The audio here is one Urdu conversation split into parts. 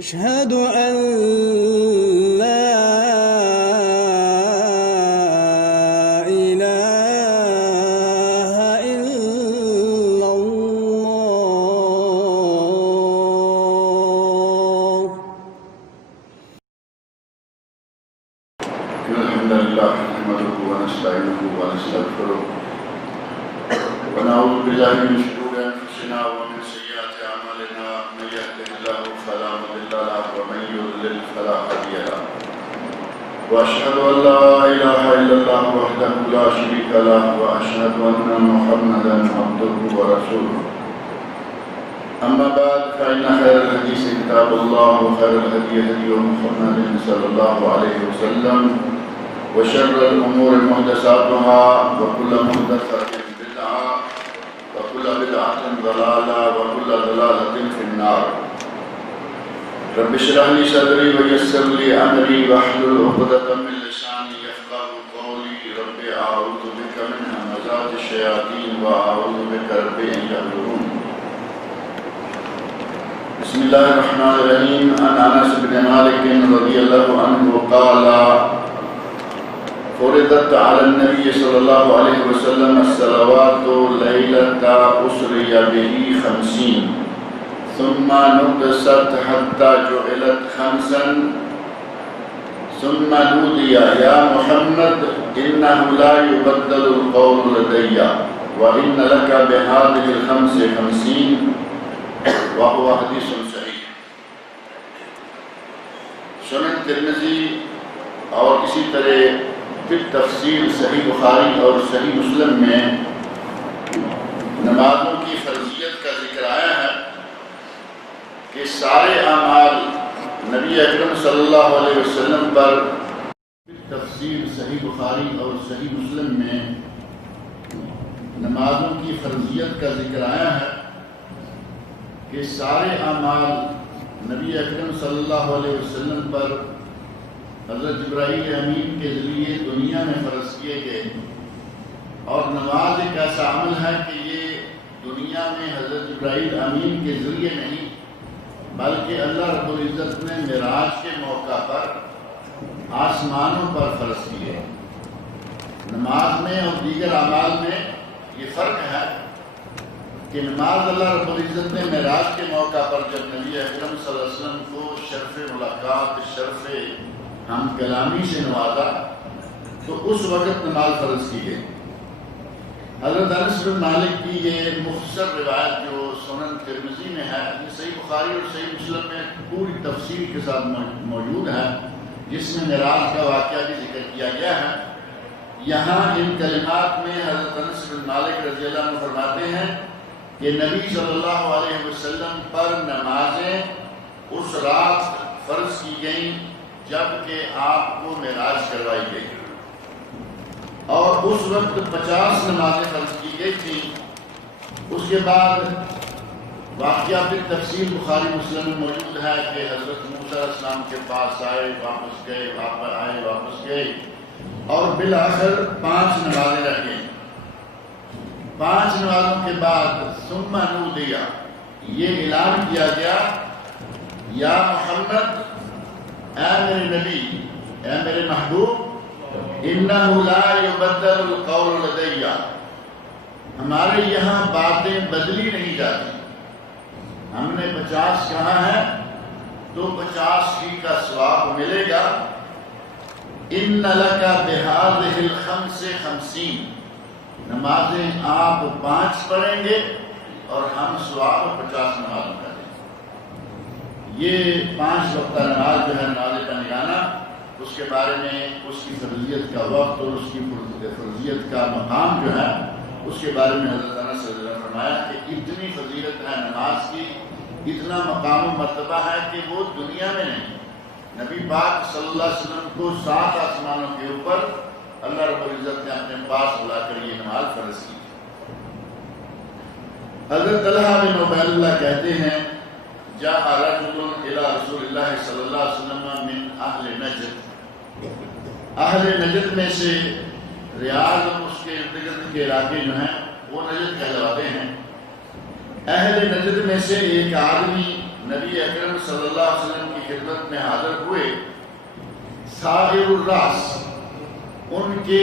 أشهد أن لا إله إلا الله. إن الحمد لله نحمده ونستعينه ونستغفره ونعوذ بالله من شرور أنفسنا ومن سيئات أعمالنا من يهده الله فلا مضل له ومن يضلل فلا هادي له وأشهد أن لا إله إلا الله وحده لا شريك له وأشهد أن محمدا عبده ورسوله. أما بعد فإن خير الحديث كتاب الله وخير الهدي هدي محمد صلى الله عليه وسلم وشر الأمور محدثاتها وكل محدثة بدعة وكل بدعة ضلالة وكل ضلالة في النار. رب اشرح لي صدري ويسر لي أمري واحلل عقدة من لساني يفقهوا قولي. رب أعوذ بك من همزات الشياطين وأعوذ بك رب أن يحضرون. بسم الله الرحمن الرحيم. عن أنس بن مالك رضي الله عنه قال فرضت على النبي صلى الله عليه وسلم الصلوات ليلة أسري به 50 ثم نقصت حتى جعلت 5 ثم نودي يا محمد إنه لا يبدل القول لدي وإن لك بهذه 50 وهو حدیث صحیح. سنن ترمذی اور اسی طرح بالتفصیل صحیح بخاری اور صحیح مسلم میں نمازوں کی فرضیت کا ذکر آیا ہے کہ سارے اعمال نبی اکرم صلی اللہ علیہ وسلم پر بالتفصیل صحیح بخاری اور صحیح مسلم میں نمازوں کی فرضیت کا ذکر آیا ہے کہ سارے اعمال نبی اکرم صلی اللہ علیہ وسلم پر حضرت جبرائیل امین کے ذریعے دنیا میں فرض کیے گئے. اور نماز ایک ایسا عمل ہے کہ یہ دنیا میں حضرت جبرائیل امین کے ذریعے نہیں بلکہ اللہ رب العزت نے معراج کے موقع پر آسمانوں پر فرض کیے. نماز میں اور دیگر اعمال میں یہ فرق ہے کہ نماز اللہ رب العزت نے معراج کے موقع پر جب نبی اکرم صلی اللہ علیہ وسلم کو شرف ملاقات شرف ہم کلامی سے نوازا تو اس وقت نماز فرض کی گئی. حضرت انس بن مالک کی یہ مختصر روایت جو سنن ترمذی میں ہے یہ صحیح بخاری اور صحیح مسلم میں پوری تفصیل کے ساتھ موجود ہے جس میں معراج کا واقعہ بھی ذکر کیا گیا ہے. یہاں ان کلمات میں حضرت انس بن مالک رضی اللہ عنہ فرماتے ہیں کہ نبی صلی اللہ علیہ وسلم پر نمازیں اس رات فرض کی گئیں جبکہ آپ کو معراج کروائی گئی اور اس وقت 50 نمازیں فرض کی گئی تھیں. اس کے بعد واقعہ بالتفصیل بخاری مسلم میں موجود ہے کہ حضرت موسیٰ علیہ السلام کے پاس آئے واپس گئے واپس گئے اور بالآخر 5 نمازیں رہ گئیں. 5 نمازوں کے بعد ثم نودیا یہ اعلان کیا گیا یا محمد اے میرے نبی اے میرے محبوب انہ لا یبدل القول لدی ہمارے یہاں باتیں بدلی نہیں جاتی. ہم نے 50 کہا ہے تو 50 ہی کا ثواب ملے گا. ان لک بہذہ الخمس 50 نمازیں آپ 5 پڑھیں گے اور ہم ثواب 50 نمازوں کا دیں. یہ 5 وقتہ نماز جو ہے نماز پنجگانہ اس کے بارے میں اس کی فرضیت کا وقت اور اس کی فرضیت کا مقام جو ہے اس کے بارے میں حضرت انس رضی اللہ عنہ نے فرمایا کہ اتنی فضیلت ہے نماز کی اتنا مقام و مرتبہ ہے کہ وہ دنیا میں نہیں. نبی پاک صلی اللہ علیہ وسلم کو 7 آسمانوں کے اوپر اللہ رب العزت نے اپنے پاس بلا کر یہ نماز فرض کی. حضرت طلحہ بن عبید اللہ کہتے ہیں جاء رجل الى رسول اللہ صلی اللہ علیہ وسلم من اہل نجد. اہل نجد میں سے ریاض اور اس کے ارد گرد کے علاقے جو ہیں وہ نجد کہلاتے ہیں. اہل نجد میں سے ایک آدمی نبی اکرم صلی اللہ علیہ وسلم کی خدمت میں حاضر ہوئے، سائر الراس، ان کے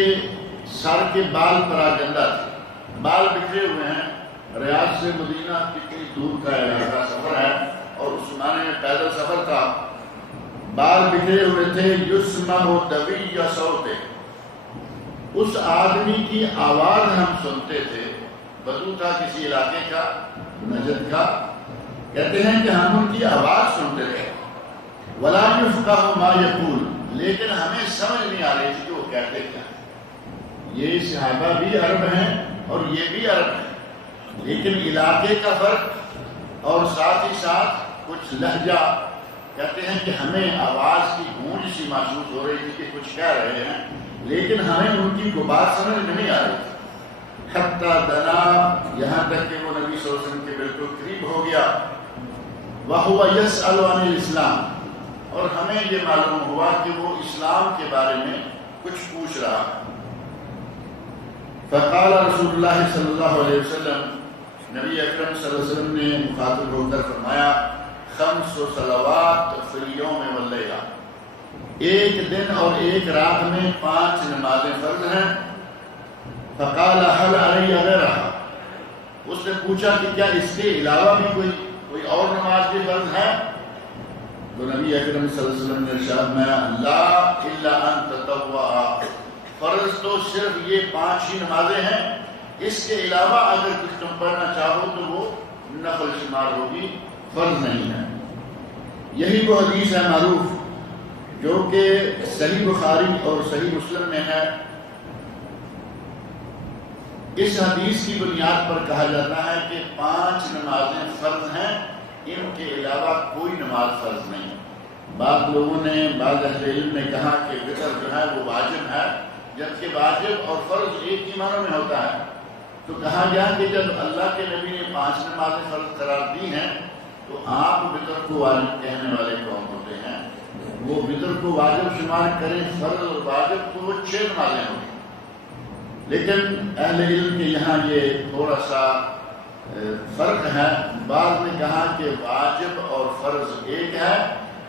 سر کے بال پراگندہ تھے، بال بکھرے ہوئے ہیں۔ ریاض سے مدینہ کتنی دور کا علاقہ سفر ہے اور اس زمانے میں پیدل سفر تھا، بال بکھرے ہوئے تھے۔ یسمع دوی صوتے، اس آدمی کی آواز ہم سنتے تھے، بدو تھا کسی علاقے کا، نجد کا، کہتے ہیں کہ ہم ان کی آواز سنتے تھے، ولا یفقہ ما یقول، لیکن ہمیں سمجھ نہیں آ رہی تھی کہ وہ کہتے کیا ہیں۔ یہ صحابہ بھی عرب ہیں اور یہ بھی عرب ہیں، لیکن علاقے کا فرق اور ساتھ ہی ساتھ کچھ لہجہ، کہتے ہیں کہ ہمیں آواز کی گونج سی محسوس ہو رہی تھی کہ کچھ کہہ رہے ہیں، لیکن ہمیں ان کی کو بات سمجھ نہیں آ رہی تھی۔ حتیٰ دنا، یہاں تک کہ وہ نبی صلی اللہ علیہ وسلم کے بالکل قریب ہو گیا۔ وَهُوَ يَسْأَلُ عَنِ الْإِسْلَامِ، اور ہمیں یہ معلوم ہوا کہ وہ اسلام کے بارے میں کچھ پوچھ رہا ہے۔ فقال رسول اللہ صلی اللہ علیہ وسلم، نبی اکرم صلی اللہ علیہ وسلم نے مخاطب ہو کر فرمایا، 5 صلوات فی اليوم واللیلہ، ایک دن اور ایک رات میں 5 نمازیں فرض ہیں۔ فقال هل علی غیرہا، اس نے پوچھا کہ کیا اس کے علاوہ بھی کوئی اور نماز بھی فرض ہے؟ تو نبی اکرم صلی اللہ علیہ وسلم نے ارشاد فرمایا، لا الا ان تطوع، فرض تو صرف یہ 5 ہی نمازیں ہیں، اس کے علاوہ اگر کچھ تم پڑھنا چاہو تو وہ نفل شمار ہوگی، فرض نہیں ہے۔ یہی وہ حدیث ہے معروف جو کہ صحیح بخاری اور صحیح مسلم میں ہے۔ اس حدیث کی بنیاد پر کہا جاتا ہے کہ 5 نمازیں فرض ہیں، ان کے علاوہ کوئی نماز فرض نہیں۔ بعض لوگوں نے، بعض اہل علم نے کہا کہ وتر جو ہے وہ واجب ہے، جبکہ واجب اور فرض ایک ہی معنوں میں ہوتا ہے۔ تو کہا گیا کہ جب اللہ کے نبی نے 5 نمازیں فرض قرار دی ہیں تو آپ وتر کو واجب کہنے والے کون ہوتے ہیں؟ وہ وتر کو واجب شمار کریں، فرض اور واجب تو وہ 6 نمازیں ہوں گی۔ لیکن اہل علم کے یہاں یہ تھوڑا سا فرق ہے، بعض نے کہا کہ واجب اور فرض ایک ہے،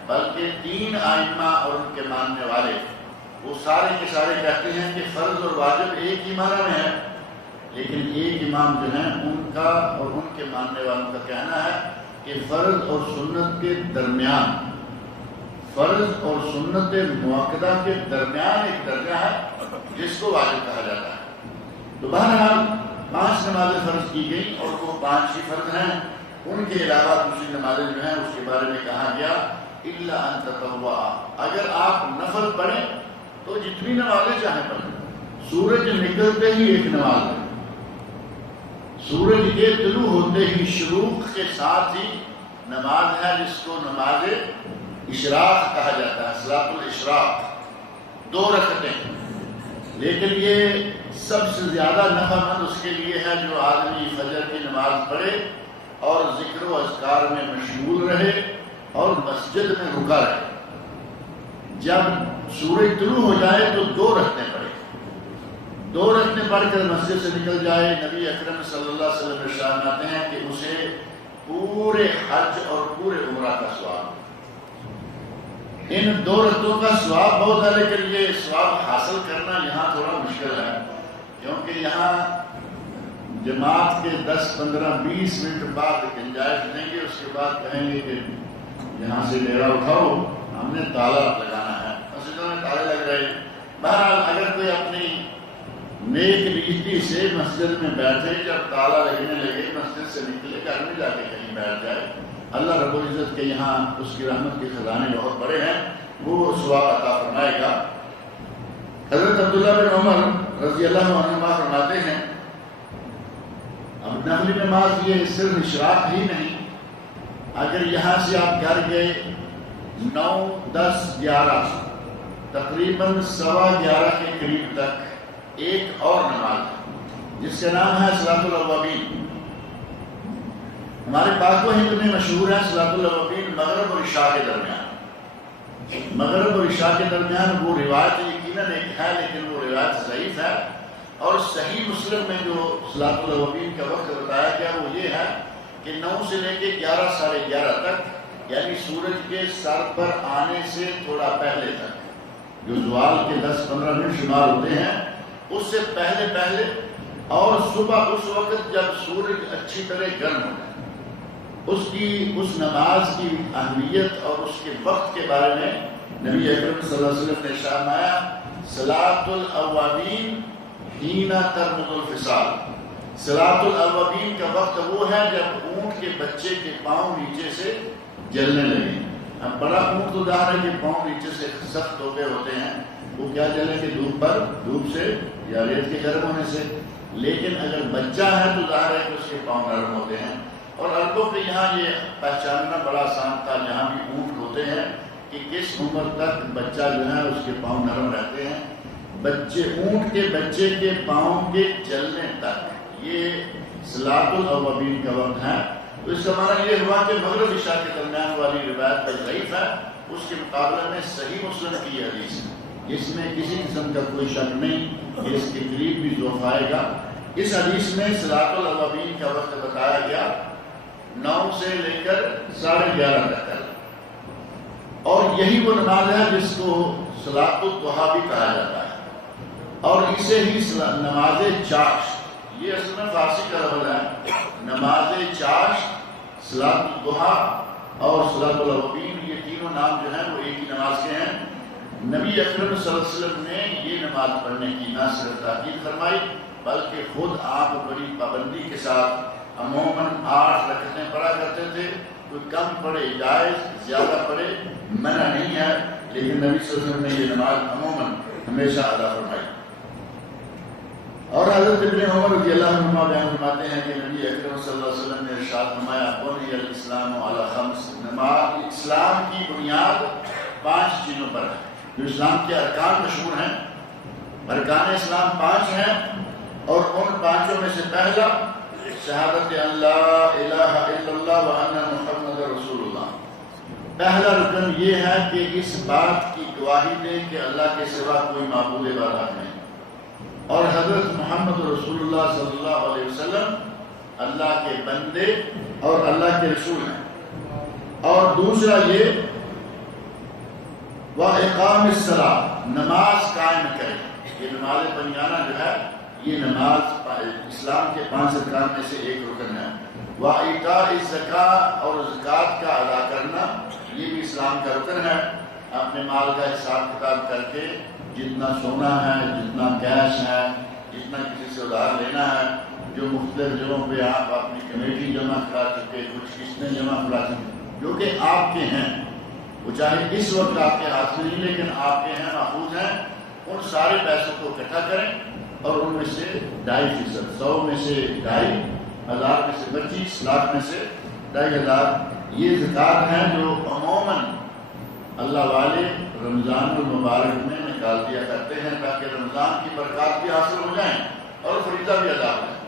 بلکہ 3 ائمہ اور ان کے ماننے والے وہ سارے کے سارے کہتے ہیں کہ فرض اور واجب ایک ہی معنی میں ہے، لیکن ایک امام جو ہیں ان کا اور ان کے ماننے والوں کا کہنا ہے کہ فرض اور سنت کے درمیان، فرض اور سنت مؤکدہ کے درمیان ایک درجہ ہے جس کو واجب کہا جاتا ہے۔ تو بہرحال 5 نمازیں فرض کی گئی اور وہ 5 ہی فرض ہیں، ان کے علاوہ دوسری نمازیں جو ہیں اس کے بارے میں کہا گیا الا ان تطوع، اگر آپ نفل پڑھیں تو جتنی نمازیں چاہیں پڑھیں۔ سورج نکلتے ہی ایک نماز ہے، سورج کے طلوع ہوتے ہی شروق کے ساتھ ہی نماز ہے جس کو نماز اشراق کہا جاتا ہے، صلاۃ الاشراق، 2 رکعتیں۔ لیکن یہ سب سے زیادہ نفع مند اس کے لیے ہے جو آدمی فجر کی نماز پڑھے اور ذکر و اذکار میں مشغول رہے اور مسجد میں رکا رہے۔ جب سورج طلوع ہو جائے تو 2 رکعتیں پڑھے، 2 رکعتیں پڑھ کر مسجد سے نکل جائے۔ نبی اکرم صلی اللہ علیہ وسلم ارشاد فرماتے ہیں کہ اسے پورے حج اور پورے عمرہ کا ثواب۔ ان 2 رکعتوں کا ثواب بہت ہے، لیکن یہ ثواب حاصل کرنا یہاں تھوڑا مشکل ہے، کیونکہ یہاں جماعت کے 10 15 20 منٹ بعد گنجائش دیں گے، اس کے بعد کہیں گے کہ یہاں سے ڈیرا اٹھاؤ، ہم نے تالا لگانا ہے، مسجدوں میں تالے لگ رہے ہیں۔ بہرحال اگر کوئی اپنی نیک نیتی سے مسجد میں بیٹھے، جب تالا لگنے لگے مسجد سے نکلے، گھر میں جا کے کہیں بیٹھ جائے، اللہ رب العزت کے یہاں اس کی رحمت کے خزانے بہت بڑے ہیں، وہ ثواب عطا فرمائے گا۔ حضرت عبداللہ بن عمر رضی اللہ عنہما فرماتے ہیں، اب نفل نماز یہ صرف اشراق ہی نہیں، اگر یہاں سے آپ گھر گئے 9 10 11 تقریباً 11:15 کے قریب تک ایک اور نماز ہے جس کا نام ہے صلاۃ الاوابین۔ ہمارے پاک و ہند میں مشہور ہے صلاۃ الاوابین مغرب اور عشاء کے درمیان۔ مغرب اور عشاء کے درمیان وہ روایت یقیناً ایک ہے، لیکن وہ روایت ضعیف ہے، اور صحیح مسلم میں جو صلاۃ الاوابین کا وقت بتایا گیا وہ یہ ہے کہ 9 سے لے کے 11 ساڑھے 11 تک یعنی سورج کے سر پر آنے سے تھوڑا پہلے تک، جو زوال کے 10-15 منٹ شمار ہوتے ہیں اس سے پہلے پہلے، اور صبح اس وقت جب سورج اچھی طرح گرم ہو جائے، اس نماز کی اہمیت اور اس کے وقت کے بارے میں نبی اکرم صلی اللہ علیہ وسلم نے ارشاد فرمایا صلاۃ الاوابین حین ترمد الفصال، صلاۃ الاوابین کا وقت وہ ہے جب اونٹ کے بچے کے پاؤں نیچے سے جلنے لگے۔ اب بڑا اونٹ تو ظاہر ہے کہ پاؤں نیچے سے سخت ہو گئے ہوتے ہیں، وہ کیا جلے کہ دھوپ سے یا ریت کے گرم ہونے سے، لیکن اگر بچہ ہے تو ظاہر ہے کہ اس کے پاؤں نرم ہوتے ہیں۔ اور عربوں کے یہاں یہ پہچاننا بڑا آسان تھا، جہاں بھی اونٹ ہوتے ہیں کہ کس عمر تک بچہ جو ہے اس کے پاؤں نرم رہتے ہیں۔ اونٹ کے بچے کے پاؤں کے چلنے تک یہ صلاۃ الاوابین کا وقت ہے۔ تو اس کا معنی یہ ہوا کہ مغرب عشاء کے درمیان والی روایت پر ضعیف ہے، اس کے مقابلے میں صحیح مسلم کی یہ حدیث ہے، اس میں کسی قسم کا کوئی شک نہیں کہ اس کے قریب بھی ضعف آئے گا۔ اس حدیث میں صلاۃ الاوابین کا وقت بتایا گیا 9 سے لے کر 11:30 تک، اور یہی وہ نماز ہے جس کو صلاۃ الضحیٰ بھی کہا جاتا ہے، اور اسے ہی نماز چاشت، یہ اصل میں فارسی کا لفظ ہے، نماز چاشت، صلاۃ الضحیٰ اور صلاۃ الاوابین، یہ تینوں نام جو ہیں وہ ایک ہی نماز کے ہیں۔ نبی اکرم صلی اللہ علیہ وسلم نے یہ نماز پڑھنے کی نہ صرف تاکید فرمائی بلکہ خود آپ بڑی پابندی کے ساتھ عموماً 8 رکعتیں پڑھا کرتے تھے، کوئی کم پڑھے جائز، زیادہ پڑھے منع نہیں ہے، لیکن نبی صلی اللہ علیہ وسلم نے یہ نماز عموماً ہمیشہ ادا فرمائی۔ اور حضرت ابن عمر رضی اللہ عنہ بیان فرماتے ہیں کہ نبی اکرم صلی اللہ علیہ وسلم نے ارشاد فرمایا بنی الاسلام علی 5، اسلام کی بنیاد 5 چیزوں پر ہے۔ جو اسلام کے ارکان مشہور ہیں، ارکان اسلام 5 ہیں، اور ان 5 میں سے پہلا شہادت ان لا الہ الا اللہ وان محمد رسول اللہ۔ پہلا رکن یہ ہے کہ اس بات کی گواہی دیں کہ اللہ کے سوا کوئی معبود عبادت نہیں، اور حضرت محمد رسول اللہ صلی اللہ علیہ وسلم اللہ کے بندے اور اللہ کے رسول ہیں۔ اور دوسرا یہ وَإِقَامِ الصَّلَاةِ، نماز قائم کریں۔ یہ نماز بنیانہ جو ہے، یہ نماز اسلام کے 5 ارکان میں سے ایک رکن ہے۔ وَإِيتَاءِ الزَّكَاةِ، اور زکوٰۃ کا ادا کرنا یہ بھی اسلام کا رکن ہے۔ اپنے مال کا حساب کتاب کر کے جتنا سونا ہے، جتنا کیش ہے، جتنا کسی سے ادھار لینا ہے، جو مختلف جگہوں پہ آپ اپنی کمیٹی جمع کرا چکے، کچھ قسطیں جمع کرا چکے جو کہ آپ کے ہیں، وہ چاہے اس وقت آپ کے ہاتھ میں نہیں لیکن آپ کے ہیں، محفوظ ہیں، ان سارے پیسوں کو اکٹھا کریں اور ان میں سے 2.5%، 100 میں سے 2.5، 1000 میں سے 25، لاکھ میں سے 2.5 یہ زکوٰۃ ہیں جو عموماً اللہ والے رمضان المبارک میں نکال دیا کرتے ہیں تاکہ رمضان کی برکات بھی حاصل ہو جائیں اور فریضہ بھی ادا ہو جائے۔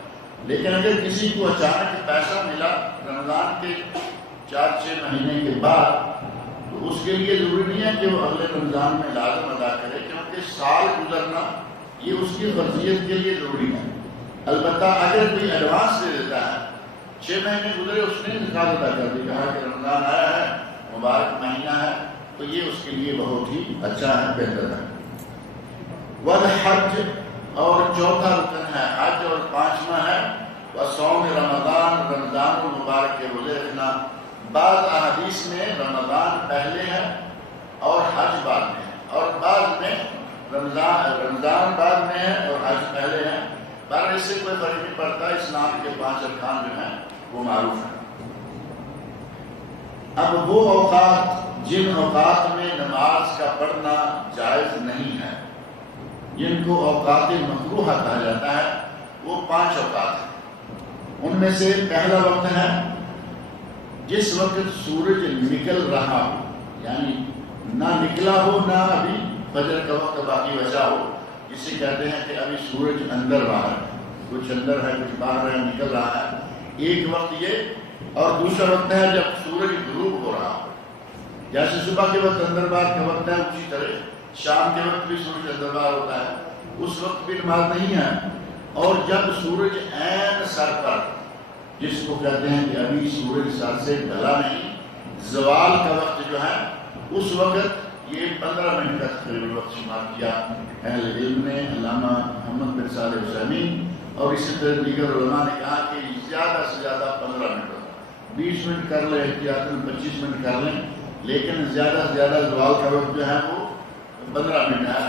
لیکن اگر کسی کو اچانک پیسہ ملا رمضان کے 4-6 مہینے کے بعد، تو اس کے لیے ضروری نہیں ہے کہ وہ اگلے رمضان میں لازم ادا کرے، کیونکہ سال گزرنا یہ اس کی فرضیت کے لیے ضروری ہے۔ البتہ اگر کوئی ایڈوانس دے دیتا ہے، 6 مہینے گزرے اس نے زکوٰۃ ادا کر دی، کہا کہ رمضان آیا ہے، مبارک مہینہ ہے، تو یہ اس کے لیے بہت ہی اچھا ہے، بہتر ہے۔ والحج، اور چوتھا رکن ہے حج، اور 5واں ہے وصوم رمضان، رمضان المبارک کے روزے رکھنا۔ بعض احادیث میں رمضان پہلے ہے اور حج بعد میں ہے، اور بعض میں رمضان بعد میں ہے اور حج پہلے ہے۔ پر اس سے کوئی فرق نہیں پڑتا، اسلام کے 5 ارکان جو ہیں وہ معروف ہیں۔ اب وہ اوقات جن اوقات میں نماز کا پڑھنا جائز نہیں ہے، جن کو اوقات مکروہ کہا جاتا ہے، وہ 5 اوقات ہیں۔ ان میں سے پہلا وقت ہے جس وقت سورج نکل رہا ہو، یعنی نہ نکلا ہو نہ ابھی فجر کا وقت باقی بچا ہو، جسے کہتے ہیں کہ ابھی سورج اندر باہر ہے، کچھ اندر ہے کچھ باہر ہے، نکل رہا ہے، ایک وقت یہ۔ اور دوسرا وقت ہے جب سورج غروب ہو رہا ہو، جیسے صبح کے وقت اندر باہر کا وقت ہے، اسی طرح شام کے وقت بھی سورج اندر باہر ہوتا ہے، اس وقت بھی نماز نہیں ہے۔ اور جب سورج عین سر پر، جس کو کہتے ہیں کہ ابھی سورج سر سے ڈھلا نہیں، زوال کا وقت جو ہے اس وقت یہ 15 منٹ کا تقریباً وقت شمار کیا اہل علم نے، علامہ محمد بن صالح العثیمین اور اسی طرح دیگر علماء نے کہا کہ زیادہ سے زیادہ 15 منٹ ہوتا، 20 منٹ کر لیں احتیاطاً، 25 منٹ کر لیں، لیکن زیادہ سے زیادہ زوال کا وقت جو ہے وہ 15 منٹ ہے۔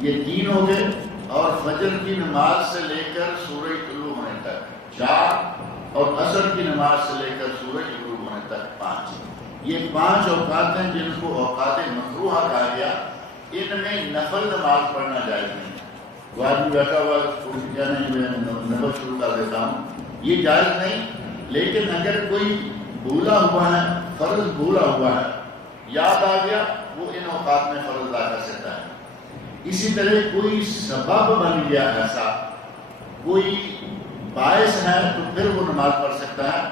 یہ 3 ہو گئے، اور فجر کی نماز سے لے کر سورج طلوع ہونے تک 4، اور عصر کی نماز سے لے کر سورج غروب ہونے تک 5۔ یہ 5 اوقات ہیں جن کو اوقات مکروہہ کہا گیا۔ ان میں نفل نماز پڑھنا جائز نہیں۔ وہ آدمی بیٹھا ہوا کہنے میں نفل شروع کر دیتا ہوں، یہ جائز نہیں۔ لیکن اگر کوئی بھولا ہوا ہے، فرض بھولا ہوا ہے، یاد آ گیا، وہ ان اوقات میں فرض ادا کر سکتا ہے۔ اسی طرح کوئی سبب بن گیا ایسا، کوئی باعث ہے، تو پھر وہ نماز پڑھ سکتا ہے۔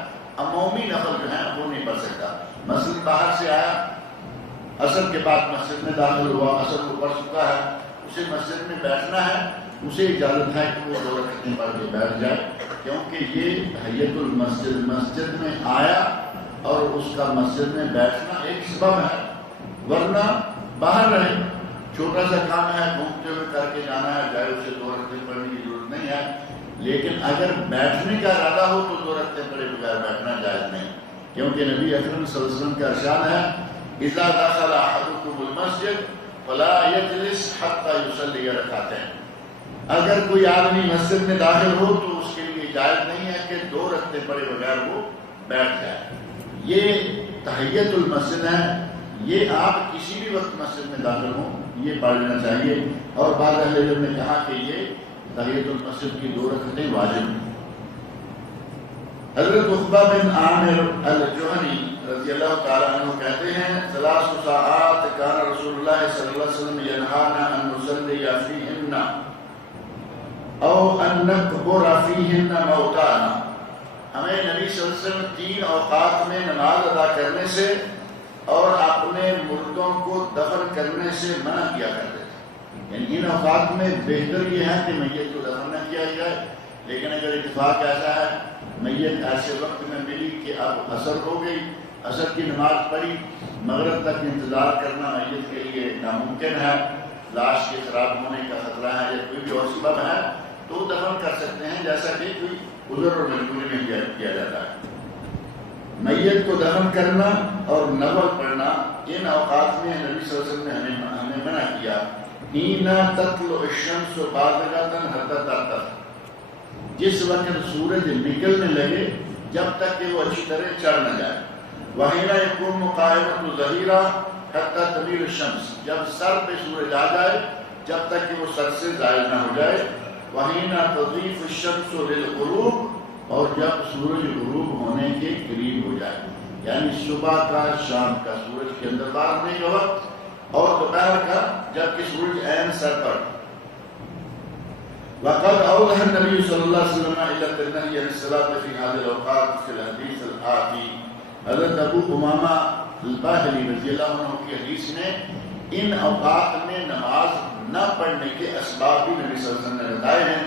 عمومی نفل جو ہے وہ نہیں پڑھ سکتا۔ مثلا باہر سے آیا، عصر کے بعد مسجد میں داخل ہوا، عصر کو پڑھ چکا ہے، اسے مسجد میں بیٹھنا ہے، اسے اجازت ہے کہ وہ 2 رکعتیں پڑھ کے بیٹھ جائے، کیونکہ یہ تحیۃ المسجد، مسجد میں آیا اور اس کا مسجد میں بیٹھنا ایک سبب ہے، ورنہ باہر رہے، چھوٹا سا کام ہے، گھومتے ہوئے کر کے جانا ہے، جائے اسے 2 رکعتیں پڑھنے کی ضرورت نہیں ہے۔ لیکن اگر بیٹھنے کا ارادہ ہو تو 2 رکعتیں پڑھے بغیر بیٹھنا جائز نہیں، کیونکہ نبی اکرم صلی اللہ علیہ وسلم کا ارشاد ہے اذا دخل احدکم المسجد فلا يجلس حتى يصلي ركعتين۔ اگر کوئی آدمی مسجد میں داخل ہو تو اس کے لیے جائز نہیں ہے کہ 2 رکعتیں پڑھے بغیر وہ بیٹھ جائے۔ یہ تحیۃ المسجد ہے، یہ آپ کسی بھی وقت مسجد میں داخل ہوں یہ پڑھ لینا چاہیے۔ اور بعض اہل علم نے کہا کہ یہ تحیۃ المسجد کی 2 رکعتیں واجب ہیں۔ حضرت عقبہ بن عامر الجہنی رضی اللہ تعالیٰ عنہ کہتے ہیں 3 ساعات کان رسول اللہ صلی اللہ علیہ وسلم ینہانا ان نصلی فیہن او ان نقبر فیہن موتانا۔ ہمیں نبی صلی اللہ علیہ وسلم 3 اوقات میں نماز ادا کرنے سے اور اپنے مردوں کو دفن کرنے سے منع کیا کرتے تھے۔ یعنی ان اوقات میں بہتر یہ ہے کہ میت کو دفن نہ کیا جائے، لیکن اگر اتفاق ایسا ہے میت ایسے وقت میں ملی کہ اب عصر ہو گئی، عصر کی نماز پڑھی، مغرب تک انتظار کرنا میت کے لیے ناممکن ہے، لاش کے خراب ہونے کا خطرہ ہے یا کوئی بھی اور سبب ہے تو دفن کر سکتے ہیں، جیسا کہ کوئی عذر اور مجبوری میں کیا جاتا ہے۔ میت کو دفن کرنا اور نفل پڑھنا ان اوقات میں نبی صلی اللہ علیہ وسلم نے ہمیں منع کیا۔ حِینَ تَطْلُعُ الشَّمْسُ بَازِغَةً حَتَّىٰ تَرْتَفِعَ، جس وقت سورج نکلنے لگے جب تک کہ وہ اچھی طرح چڑھ نہ جائے۔ وَحِینَ يَكُونُ قَائِمَةُ الظَّهِیرَةِ حَتَّىٰ تَمِیلُ الشَّمْسُ، جب سر پہ سورج آ جائے جب تک کہ وہ سر سے زائل نہ ہو جائے۔ وَحِینَ تَضِیفُ الشَّمْسُ لِلْغُرُوبِ، اور جب سورج غروب ہونے کے قریب ہو جائے، یعنی صبح کا، شام کا، سورج کے اندر باہر ہونے کا وقت، اور دوپہر کا جب کہ سورج عین سر پر۔ وقد اوضح النبي صلی اللہ علیہ وسلم الى النهي عن الصلاة في هذه الاوقات في الحديث الآتي۔ حضرت ابو امامہ الباہلی رضی اللہ عنہ کی حدیث میں ان اوقات میں نماز نہ پڑھنے کے اسباب بھی نبی صلی اللہ علیہ وسلم نے بتائے ہیں۔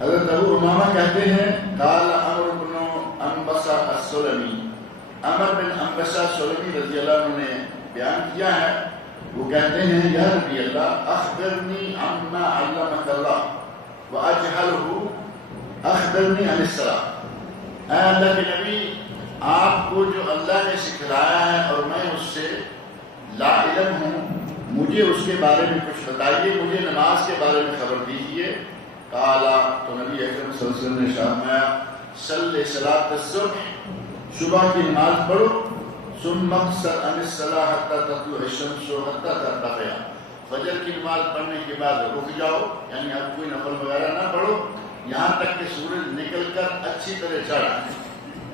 حضرت ابو امامہ کہتے ہیں قال عمرو بن انبسہ السلمی، عمر بن انبسہ السلمی رضی اللہ عنہ نے بیان کیا ہے، وہ کہتے ہیں یا نبی اللہ اخبرنی عما علمک اللہ واجہلہ اخبرنی عن الصلاۃ۔ اے اللہ کے نبی، آپ کو جو اللہ نے سکھلایا ہے اور میں اس سے لا علم ہوں، مجھے اس کے بارے میں کچھ بتائیے، مجھے نماز کے بارے میں خبر دیجیے۔ قالا، تو نبی اکرم صلی اللہ علیہ وسلم نے فرمایا صلی صلاۃ الصبح، صبح کی نماز پڑھو، ثم اقصر عن الصلاۃ حتی تطلع الشمس حتی ترتفع، فجر کی نماز پڑھنے کے بعد رک جاؤ، یعنی اب کوئی نفل وغیرہ نہ پڑھو یہاں تک کہ سورج نکل کر اچھی طرح چڑھ آئے،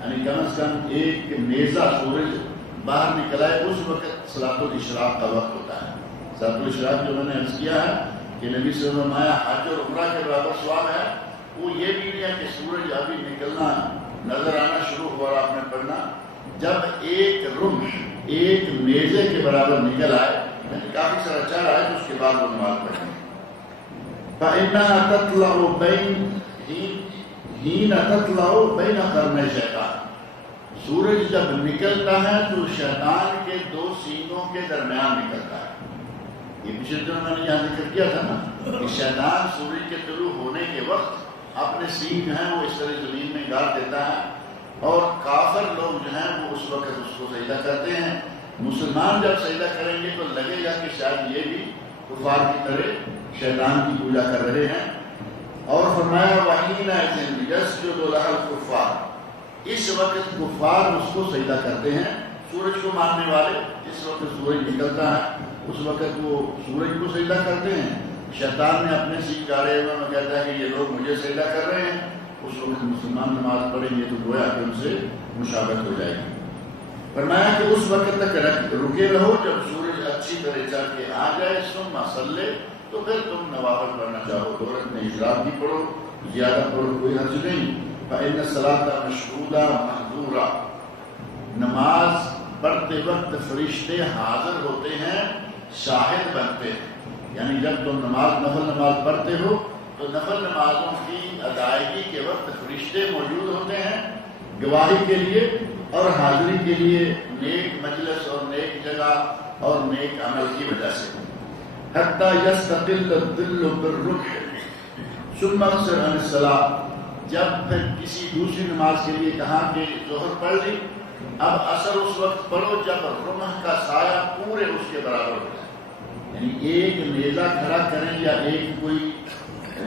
یعنی کم از کم ایک نیزہ سورج باہر نکل آئے، اس وقت صلاۃ الاشراق کا وقت ہوتا ہے۔ صلاۃ الاشراق جو میں نے عرض کیا ہے کہ نبی صلی اللہ علیہ وسلم آیا حج اور عمرہ کے برابر ثواب ہے، وہ یہ بھی نہیں ہے کہ سورج ابھی نکلنا نظر آنا شروع ہوا اور آپ نے پڑھنا، جب ایک رمح، ایک نیزے کے برابر نکل آئے، یعنی کافی سارا چڑھ آئے، تو اس کے بعد وہ نماز پڑھیں۔ فَإِنَّهَا تَطْلَعُ بَيْنَ حِینَ تَطْلَعُ بَيْنَ قَرْنَيْ شَیطان، سورج جب نکلتا ہے تو شیطان کے دو سینگوں کے درمیان نکلتا ہے. یہ پچھلے دنوں میں نے یہاں ذکر کیا تھا نا کہ شیطان سورج کے طلوع ہونے کے وقت اپنے سینگ جو ہیں وہ اس طرح زمین میں گاڑ دیتا ہے اور کافر لوگ جو ہیں وہ اس وقت اس کو سجدہ کرتے ہیں. مسلمان جب سجدہ کریں گے تو لگے گا کہ شاید یہ بھی کفار کی طرح شیطان کی پوجا کر رہے ہیں. اور فرمایا وَحِينَ إِذٍ يَسْجُدُ لَهَا الْكُفَّارُ، اس وقت کفار اس کو سجدہ کرتے ہیں، سورج کو ماننے والے. جس وقت سورج نکلتا ہے اس وقت وہ سورج کو سجدہ کرتے ہیں. شیطان نے اپنے سینگ گاڑے ہوئے میں کہتا ہے کہ یہ لوگ مجھے سجدہ کر رہے ہیں. اس وقت مسلمان نماز پڑھیں گے تو گویا کہ ان سے مشابہت ہو جائے گی. فرمایا کہ اس وقت تک رکے رہو، جب سورج اچھی طرح چڑھ کے آ جائے ثم صلی، تو پھر تم نوافل پڑھنا چاہو. 2 رکعتیں اشراق کی پڑھو، زیادہ پڑھو، کوئی حرج نہیں. فإن الصلاة مشهودة محظورة، نماز پڑھتے وقت فرشتے حاضر ہوتے ہیں، شاہد بنتے ہیں. یعنی جب تم نفل نماز پڑھتے ہو تو نفل نمازوں کی ادائیگی کے وقت فرشتے موجود ہوتے ہیں گواہی کے لیے اور حاضری کے لیے، نیک مجلس اور نیک جگہ اور نیک عمل کی وجہ سے. حتی یستقل الظل بالرکع ثم اقصر عن الصلاۃ، جب پھر کسی دوسری نماز کے لیے کہا کہ ظہر پڑھ لی، اب عصر اس وقت پڑھو جب رمح کا سایہ پورے اس کے برابر ہو جائے. یعنی ایک نیزہ کھڑا کریں یا ایک کوئی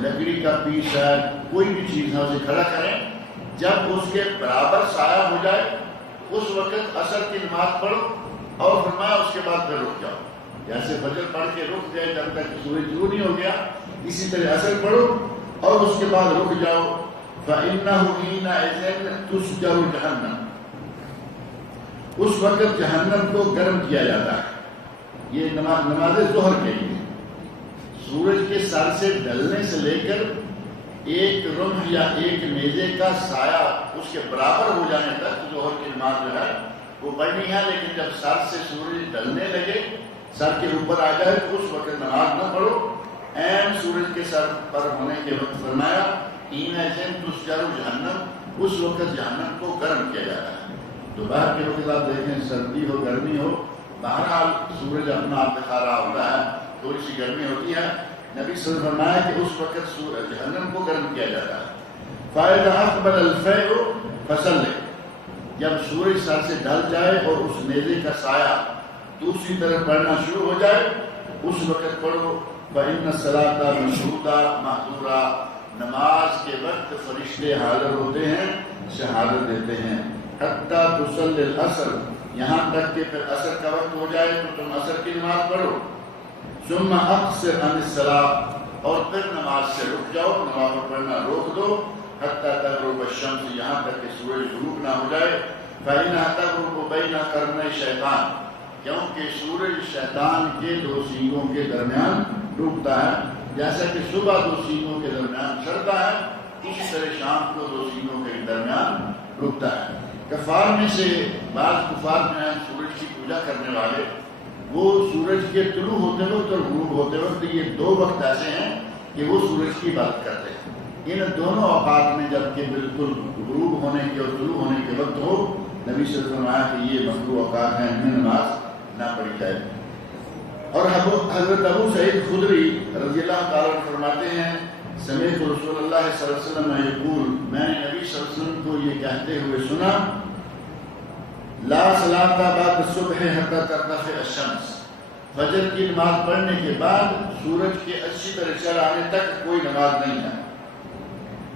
لکڑی کا پیس ہے، کوئی بھی چیز ہے اسے کھڑا کریں، جب اس کے برابر سایہ ہو جائے اس وقت عصر کی نماز پڑھو. اور فرمایا اس کے بعد پھر رک جاؤ. جیسے فجر پڑھ کے رک گئے جب تک سورج طلوع نہیں ہو گیا، اسی طرح عصر پڑھو اور اس کے بعد رک جاؤ. فَإِنَّهُ حِينَئِذٍ تُسْجَرُ جَهَنَّمُ، اس وقت جہنم کو گرم کیا جاتا ہے. یہ نماز ظہر کے لیے سورج کے سر سے ڈھلنے سے لے کر ایک رمح یا ایک نیزے کا سایہ اس کے برابر ہو جانے تک ظہر کی نماز جو ہے وہ پڑھنی ہے. لیکن جب سر سے سورج ڈھلنے لگے، سر کے اوپر آ جائے تو اس وقت نماز نہ پڑھو. عین سورج کے سر پر ہونے کے وقت فرمایا حِينَئِذٍ تُسْجَرُ جَهَنَّمُ، اس وقت جہنم کو گرم کیا جاتا ہے. تو باہر کے وقت آپ دیکھیں سردی ہو گرمی ہو، بہرحال سورج اپنا آپ دکھا رہا ہوتا ہے، تھوڑی سی گرمی ہوتی ہے. نبی صلی اللہ علیہ وسلم نے فرمایا کہ اس وقت جہنم کو گرم کیا جاتا ہے. فَإِذَا أَقْبَلَ الْفَيْءُ فَصَلِّ، جب سورج سر سے ڈھل جائے اور اس نیزے کا سایہ دوسری طرف پڑھنا شروع ہو جائے اس وقت پڑھو. فَإِنَّ الصَّلَاةَ مَشْهُودَةٌ مَحْظُورَةٌ، نماز کے وقت فرشتے حاضر ہوتے ہیں، شہادت دیتے ہیں. حتیٰ تصلی العصر، یہاں تک کہ پھر عصر کا وقت ہو جائے تو تم عصر کی نماز پڑھو. ثم اقصر عن الصلاۃ، اور پھر نماز سے رک جاؤ، نماز پڑھنا روک دو. حتیٰ تغرب الشمس، یہاں تک کہ سورج غروب نہ ہو جائے. فإنها تغرب بین قرنی شیطان، کیونکہ سورج شیطان کے 2 سینگوں کے درمیان ڈوبتا ہے. جیسا کہ صبح 2 سینگوں کے درمیان چڑھتا ہے، اسی طرح شام کو 2 سینگوں کے درمیان ڈوبتا ہے. کفار میں سے بعض کفار جو ہیں سورج کی پوجا کرنے والے، وہ سورج کے طلوع ہوتے وقت اور غروب ہوتے وقت، یہ 2 وقت ایسے ہیں کہ وہ سورج کی عبادت کرتے ہیں. ان دونوں اوقات میں جب کہ بالکل غروب ہونے کے اور طلوع ہونے کے وقت ہو، نبی صلی اللہ علیہ وسلم نے کہا کہ یہ مکروہ اوقات ہیں، ان میں نماز نہ پڑھی جائے. اور حضرت ابو سعید خدری رضی اللہ تعالیٰ عنہ فرماتے ہیں سمعت رسول اللہ صلی اللہ علیہ وسلم یقول، میں نے نبی صلی اللہ علیہ وسلم کو یہ کہتے ہوئے سنا، لا صلاۃ بعد الصبح حتی ترتفع الشمس، فجر کی نماز پڑھنے کے بعد سورج کے اچھی طرح چڑھ آنے تک کوئی نماز نہیں ہے.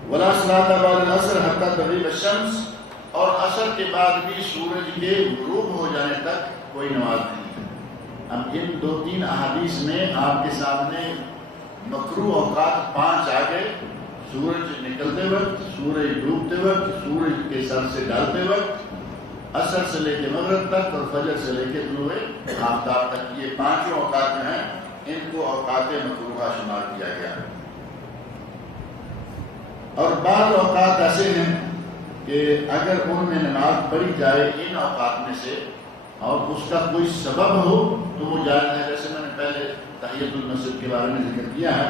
ولا صلاۃ بعد العصر حتی تغیب الشمس، اور عصر کے بعد بھی سورج کے غروب ہو جانے تک کوئی نماز نہیں ہے. اب ان 2-3 احادیث میں آپ کے سامنے مکروہ اوقات 5 آ گئے: سورج نکلتے وقت، سورج ڈوبتے وقت، سورج کے سر سے ڈالتے وقت، عصر سے لے کے مغرب تک، اور فجر سے لے کے طلوع آفتاب تک. یہ 5 اوقات جو ہیں ان کو اوقات مکروہ شمار کیا گیا. اور بعض اوقات ایسے ہیں کہ اگر ان میں نماز پڑھی جائے ان اوقات میں سے اور اس کا کوئی سبب ہو تو وہ جائز ہے. جیسے میں نے پہلے تحیۃ المسجد کے بارے میں ذکر کیا ہے.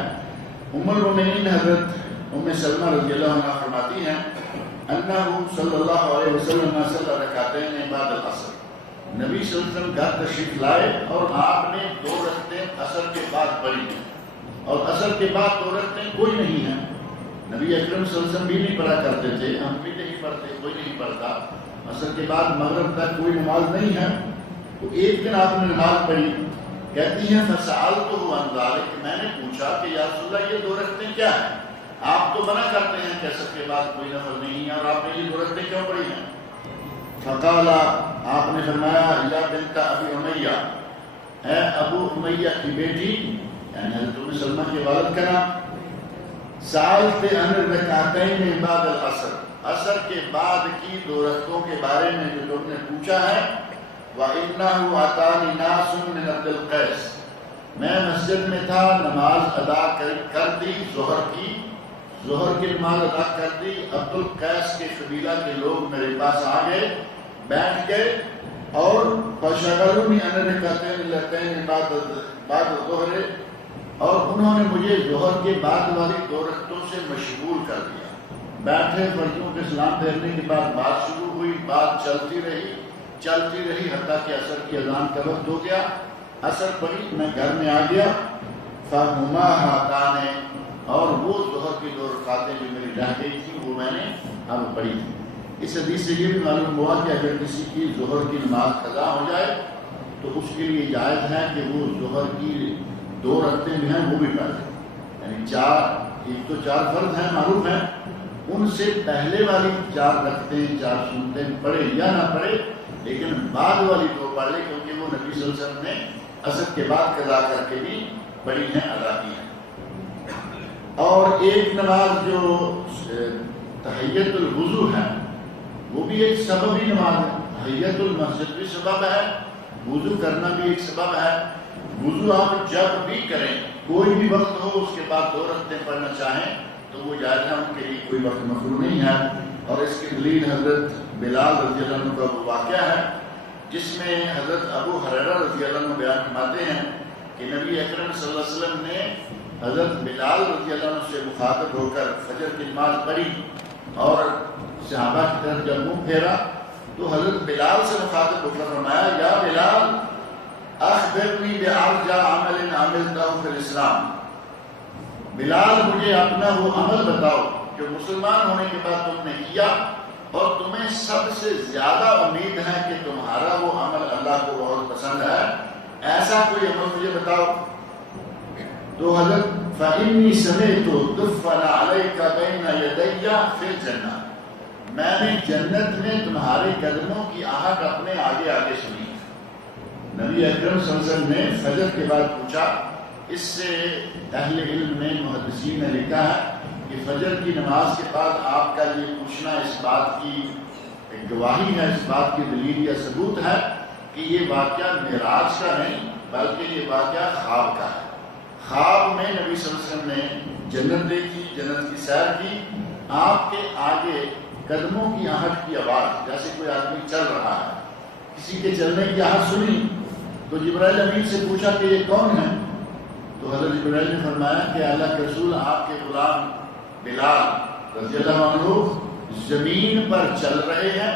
ام المؤمنین حضرت ام سلمہ رضی اللہ عنہا فرماتی ہیں انہ صلی اللہ علیہ وسلم صلی رکعتین بعد العصر، نبی صلی اللہ علیہ وسلم گھر تشریف لائے اور آپ نے 2 رکعتیں عصر کے بعد پڑھی ہیں، اور عصر کے بعد 2 رکعتیں کوئی نہیں ہیں، نبی اکرم صلی اللہ علیہ وسلم بھی نہیں پڑھا کرتے تھے، ہم بھی نہیں پڑھتے، کوئی نہیں پڑھتا، عصر کے بعد مغرب تک کوئی نماز نہیں ہے۔ تو ایک دن آپ نے نماز پڑھی، کہتی ہیں فسألتہ عن ذلک، میں نے پوچھا کہ یا رسول اللہ یہ 2 رکعتیں کیا ہیں؟ آپ تو منع کرتے ہیں کہ عصر کے بعد کوئی نفل نہیں ہے، اور آپ نے یہ 2 رکعتیں کیوں پڑھی ہیں؟ فقال، آپ نے فرمایا یا بنت ابی امیہ، اے ابو امیہ کی بیٹی، یعنی حضرت ام سلمہ کے والد کا نام، سألت عن الرکعتین بعد العصر، عصر کے بعد کی 2 رکعتوں کے بارے میں جو تم نے پوچھا ہے، وَإِنَّهُ أَتَانِ نَاسٌ مِنْ عَبْدِ الْقَيْسِ، میں مسجد میں تھا، نماز ادا کر دی، ظہر کی نماز ادا کر دی، عبد القیس کے قبیلہ کے لوگ میرے پاس آ گئے، بیٹھ گئے، اور فَشَغَلُونِي عَنِ الرَّكَعَتَيْنِ اللَّتَيْنِ بعد الظُّهْرِ، اور انہوں نے مجھے ظہر کے بعد والی 2 رکعتوں سے مشغول کر دیا۔ بیٹھے، فرضوں کے سلام پھیرنے کے بعد بات شروع ہوئی، بات چلتی رہی حتیٰ کہ عصر کی اذان کا وقت ہو گیا، عصر پڑھی، میں گھر میں آ گیا، فَهُمَا هَاتَانِ، اور وہ ظہر کی 2 رکعتیں جو میری رہ گئی تھی وہ میں نے اب پڑھی تھی۔ اس حدیث سے یہ بھی معلوم ہوا کہ اگر کسی کی ظہر کی نماز قضا ہو جائے تو اس کے لیے جائز ہے کہ وہ ظہر کی 2 رکعتیں بھی ہیں وہ بھی پڑھ لیں، یعنی 4، ایک تو 4 فرض ہیں معروف ہیں، ان سے پہلے والی 4 رکعتیں 4 سنتیں پڑھے یا نہ پڑھے، لیکن بعد والی 2 پڑھ لے، کیونکہ وہ نبی صلی اللہ علیہ وسلم نے عصر کے بعد قضا کر کے بھی پڑھی ہیں، ادا کی ہیں۔ اور ایک نماز جو تحیت الوضو ہے وہ بھی ایک سببی نماز ہے، تحیت المسجد بھی سبب ہے، وضو کرنا بھی ایک سبب ہے۔ وضو آپ جب بھی کریں، کوئی بھی وقت ہو، اس کے بعد 2 رکعتیں پڑھنا چاہیں تو وہ جائز ہے، ان کے لیے کوئی وقت مکروہ نہیں ہے۔ اور اس کی دلیل حضرت بلال رضی اللہ عنہ کا وہ واقعہ ہے جس میں حضرت ابو ہریرہ رضی اللہ عنہ بیان فرماتے ہیں کہ نبی اکرم صلی اللہ علیہ وسلم نے حضرت بلال رضی اللہ عنہ سے مخاطب ہو کر فجر کی نماز پڑھی، اور صحابہ کی طرف جب منہ پھیرا تو حضرت بلال سے مخاطب ہو کر فرمایا یا بلال اخبرنی بأرجى عمل عملته في الاسلام، بلال مجھے اپنا وہ عمل بتاؤ جو مسلمان ہونے کے بعد تم نے کیا اور تمہیں سب سے زیادہ امید ہے کہ تمہارا وہ عمل اللہ کو بہت پسند ہے، ایسا کوئی عمل مجھے بتاؤ۔ تو حضرت فإني سمعت دفن عليك بين يدي في الجنة، میں نے جنت میں تمہارے قدموں کی آہٹ اپنے آگے آگے سنی۔ نبی اکرم صلی اللہ علیہ وسلم نے فجر کے بعد پوچھا، اس سے اہل علم میں محدثین نے لکھا ہے کہ فجر کی نماز کے بعد آپ کا یہ پوچھنا اس بات کی ایک گواہی ہے، اس بات کی دلیل یا ثبوت ہے کہ یہ واقعہ معراج کا نہیں بلکہ یہ واقعہ خواب کا ہے۔ خواب میں نبی صلی اللہ علیہ وسلم نے جنت دیکھی، جنت کی سیر کی، آپ کے آگے قدموں کی آہٹ کی آواز، جیسے کوئی آدمی چل رہا ہے، کسی کے چلنے کی آہٹ سنی تو جبرائیل امین سے پوچھا کہ یہ کون ہے؟ تو حضرت جبرائیل نے فرمایا کہ اللہ کے رسول آپ کے غلام بلال رضی اللہ عنہ زمین پر چل رہے ہیں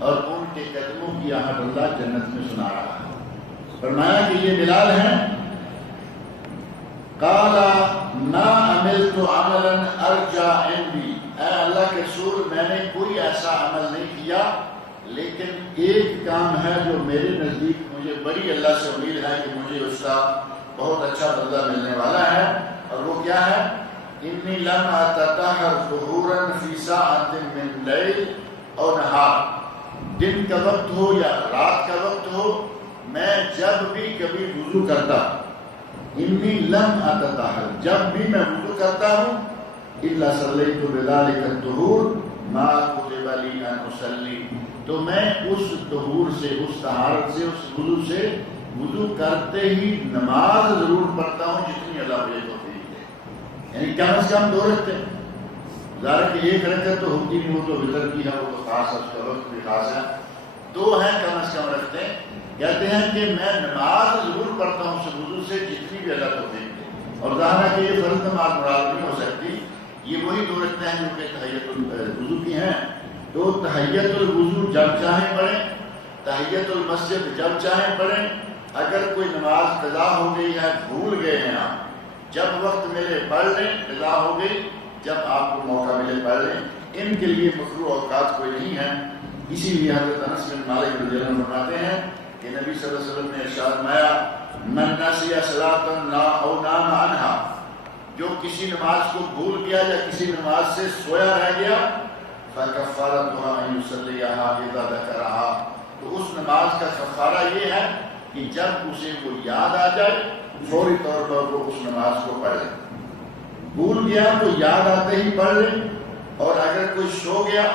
اور ان کے قدموں کی آہٹ اللہ جنت میں سنا رہا ہے۔ فرمایا کہ یہ بلال ہیں۔ قال ما عملت عملا ارجى عندي، اے اللہ کے رسول میں نے کوئی ایسا عمل نہیں کیا لیکن ایک کام ہے جو میرے نزدیک مجھے بڑی اللہ سے امید ہے کہ مجھے اس کا بہت اچھا بدلہ ملنے والا ہے، اور وہ کیا ہے؟ انی لم اتطہر طہورا فی ساعۃ من لیل او نہار، دن کا وقت ہو یا رات کا وقت ہو، میں جب بھی کبھی وضو کرتا، انی لم اتطہر، جب بھی میں وضو کرتا ہوں، الا صلیت بذلک الطہور ما کتب لی ان اصلی، تو میں اس طہور سے، اس طہارت سے، اس وضو سے وضو کرتے ہی نماز ضرور پڑھتا ہوں جتنی اللہ مجھے توفیق دے، یعنی کم از کم 2 رکعتیں، ظاہر کہ 1 رکعت تو ہوتی نہیں، وہ تو وتر کی ہے، وہ تو خاص ہے، اس کا وقت بھی خاص ہے، 2 ہیں کم از کم رکھتے ہیں۔ کہتے ہیں کہ میں نماز ضرور پڑھتا ہوں اس وضو سے جتنی بھی اللہ توفیق دے، اور ظاہر ہے کہ یہ فرض نماز مراد نہیں ہو سکتی، یہ وہی 2 رکعتیں ہیں جو کہ تحیۃ الوضو کی ہیں. تو تحیۃ الوضو جب چاہیں پڑھیں، تحیۃ المسجد جب چاہیں پڑھیں. اگر کوئی نماز قضا ہو گئی ہے، بھول گئے ہیں آپ، جب وقت ملے پڑھ لیں. قضا ہو گئی، جب آپ کو موقع ملے پڑھ لیں. ان کے لیے مکروہ اوقات کوئی نہیں ہے. اسی لیے حضرت انس بن مالک رضی اللہ عنہ فرماتے ہیں کہ نبی صلی اللہ علیہ وسلم نے ارشاد فرمایا من نسی صلاۃ او نام عنہا، جو کسی نماز کو بھول گیا یا کسی نماز سے سویا رہ گیا، فکفارتها ان یصلیها اذا ذکرها، تو اس نماز کا کفارہ یہ ہے کہ جب اسے وہ یاد آ جائے فوری طور پر وہ اس نماز کو پڑھ لے. بھول گیا تو یاد آتے ہی پڑھ لے، اور اگر کوئی سو گیا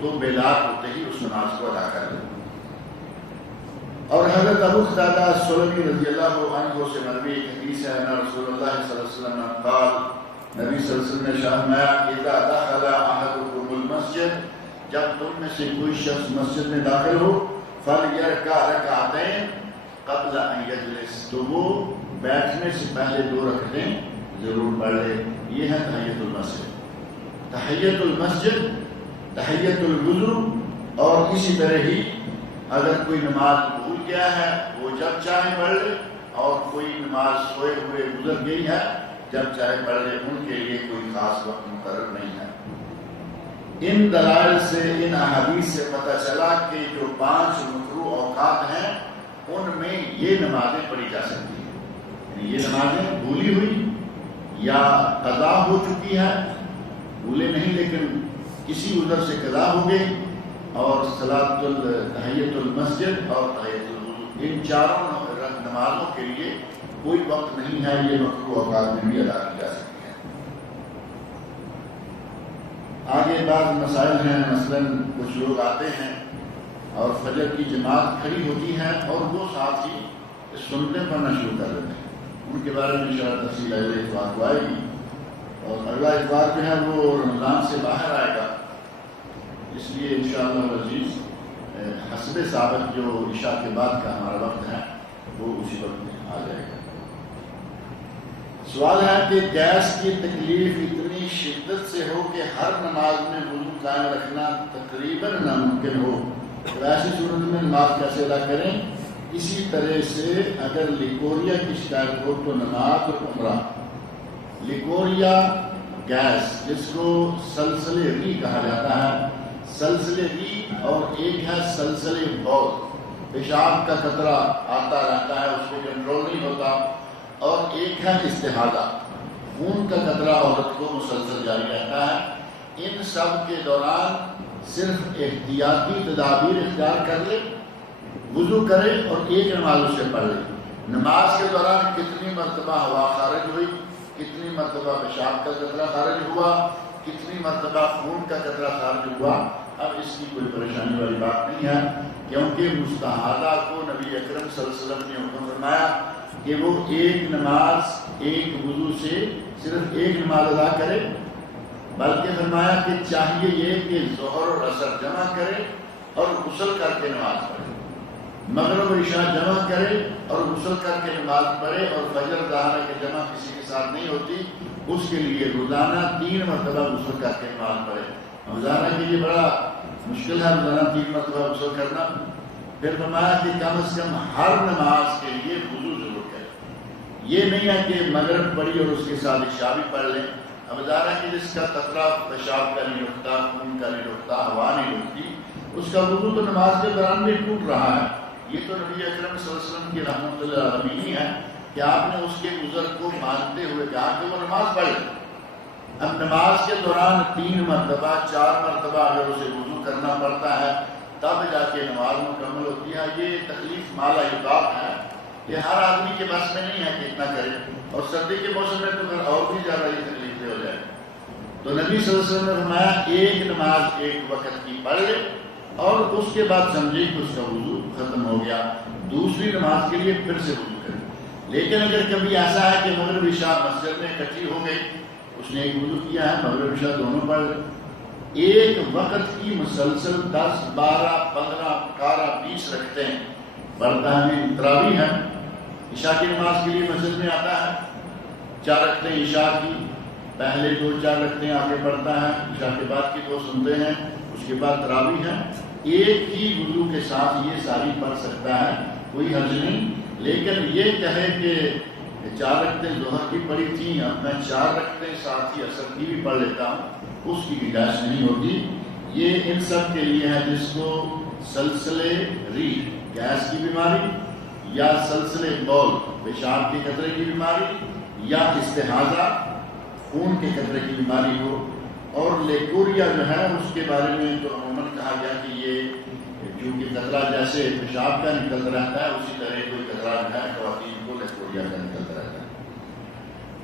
تو بیدار ہوتے ہی اس نماز کو ادا کر لے. اور حضرت ابو قتادہ سلمی رضی اللہ عنہ سے مروی ایک حدیث ہے ان رسول اللہ صلی اللہ علیہ وسلم قال، نبی صلی اللہ علیہ وسلم نے فرمایا اذا دخل احدکم المسجد، جب تم میں سے کوئی شخص مسجد میں داخل ہو، فلیرکع رکعتین قبل ان یجلس، تو وہ بیٹھنے سے پہلے 2 رکعتیں ضرور پڑھ لے. یہ ہے تحیۃ المسجد. تحیۃ المسجد، تحیۃ الوضو. اور اسی طرح ہی اگر کوئی نماز بھول گیا ہے وہ جب چاہے پڑھ لے، اور کوئی نماز سوئے ہوئے گزر گئی ہے جب چاہے پڑھ لے. ان کے لیے کوئی خاص وقت مقرر نہیں ہے. ان دلائل سے، ان احادیث سے پتہ چلا کہ جو 5 مکروہ اوقات ہیں ان میں یہ نمازیں پڑھی جا سکتی ہیں. یعنی یہ نمازیں بھولی ہوئی یا قضا ہو چکی ہے، بھولے نہیں لیکن کسی عذر سے قضا ہو گئی، اور صلاۃ تحیۃ المسجد اور تحیۃ الوضو، ان چاروں نمازوں کے لیے کوئی وقت نہیں ہے. یہ مکروہ اوقات میں بھی ادا کی جا سکتی ہے. آگے بعض مسائل ہیں، مثلاً کچھ لوگ آتے ہیں اور فجر کی جماعت کھڑی ہوتی ہے اور وہ ساتھ ہی سنتیں پڑھنا شروع کر دیتے ہیں. ان کے بارے میں انشاءاللہ تفصیل اگلے اتوار کو آئے گی. اور اگلا اتوار جو ہے وہ رمضان سے باہر آئے گا، اس لیے انشاءاللہ العزیز حسب ثابت جو عشاء کے بعد کا ہمارا وقت ہے وہ اسی وقت میں آ جائے گا. سوال ہے کہ گیس کی تکلیف اتنی شدت سے ہو کہ ہر نماز میں وضو قائم رکھنا تقریباً ناممکن ہو، تو ایسی صورت میں نماز کیسے ادا کریں؟ اسی طرح سے اگر لیکوریا کی شکایت ہو تو نماز اور عمرہ. لیکوریا گیس جس کو سلسلے ری کہا جاتا ہے، سلسلے ری، اور ایک ہے سلسلے بول، پیشاب کا قطرہ آتا رہتا ہے اس کو کنٹرول نہیں ہوتا، اور ایک ہے استحاضہ، خون کا قطرہ عورت کو مسلسل جاری رہتا ہے. ان سب کے دوران صرف احتیاطی تدابیر اختیار کر لے، وضو کرے اور ایک نماز اسے پڑھ لے. نماز کے دوران کتنی مرتبہ ہوا خارج ہوئی، کتنی مرتبہ پیشاب کا قطرہ خارج ہوا، کتنی مرتبہ خون کا قطرہ خارج ہوا، اب اس کی کوئی پریشانی والی بات نہیں ہے، کیونکہ مستحاضہ کو نبی اکرم صلی اللہ علیہ وسلم نے حکم فرمایا کہ وہ ایک نماز ایک وضو سے صرف ایک نماز ادا کرے، بلکہ فرمایا کہ چاہیے یہ کہ ظہر اور عصر جمع کرے اور غسل کر کے نماز پڑھے، مغرب و عشاء جمع کرے اور غسل کر کے نماز پڑھے، اور فجر ظہر کی جمع کسی کے ساتھ نہیں ہوتی، اس کے لیے روزانہ 3 مرتبہ غسل کر کے نماز پڑھے. روزانہ کے لیے بڑا مشکل ہے روزانہ 3 مرتبہ غسل کرنا. پھر فرمایا کہ کم از کم ہر نماز کے لیے وضو ضرور کرے. یہ نہیں ہے کہ مغرب پڑھی اور اس کے ساتھ عشاء بھی پڑھ لیں. اب ظاہر ہے کہ جس کا قطرہ پیشاب کا نہیں رکتا، خون کا نہیں رکتا، ہوا نہیں رکتی، اس کا وضو تو نماز کے دوران بھی ٹوٹ رہا ہے. یہ تو نبی اکرم صلی اللہ علیہ وسلم کی رحمت اللہ علیہ ہے کہ آپ نے اس کے گزر کو مانتے ہوئے کہا کہ وہ نماز پڑھ لے. اب نماز کے دوران 3 مرتبہ 4 مرتبہ اگر اسے وضو کرنا پڑتا ہے تب جا کے نماز مکمل ہوتی ہے. یہ تکلیف مالا یطاق ہے، یہ ہر آدمی کے بس میں نہیں ہے کہ اتنا کرے، اور سردی کے موسم میں تو پھر اور بھی زیادہ یہ تکلیفیں ہو جائے. تو نبی صلی اللہ علیہ وسلم نے فرمایا ایک نماز ایک وقت کی پڑھ لے اور اس کے بعد سمجھے کہ اس کا وضو ختم ہو گیا، دوسری نماز کے لیے پھر سے وضو کرے. لیکن اگر کبھی ایسا ہے کہ مغرب عشاء مسجد میں اکٹھی ہو گئی، اس نے ایک وضو کیا ہے، مغرب عشاء دونوں پڑھ لے، ایک وقت کی مسلسل 10 12 15 18 20 رکھتے ہیں پڑھتا ہے. تراویح ہے، عشاء کی نماز کے لیے مسجد میں آتا ہے، 4 رکھتے ہیں عشاء کی، پہلے 2-4 رکعتیں آگے پڑھتا ہے، عشاء کے بعد کی 2 سنتے ہیں، اس کے بعد تراویح ہے، ایک ہی وضو کے ساتھ یہ ساری پڑھ سکتا ہے، کوئی حرج نہیں۔ لیکن یہ کہے کہ 4 رکعتیں ظہر کی پڑھی تھیں، اب میں 4 رکعتیں ساتھ ہی عصر کی بھی پڑھ لیتا ہوں، اس کی گنجائش نہیں ہوگی۔ یہ ان سب کے لیے ہے جس کو سلسلے ریح، گیس کی بیماری، یا سلسلے بول، پیشاب کے قطرے کی بیماری، یا استحاضہ، خون کے قطرے کی بیماری ہو، اور لیکوریا جو ہے اس کے بارے میں تو عموماً کہا گیا کہ یہ کیونکہ قطرہ جیسے پیشاب کا نکلتا رہتا ہے، اسی طرح کوئی قطرہ جو ہے خواتین کو لیکوریا کا نکلتا رہتا ہے۔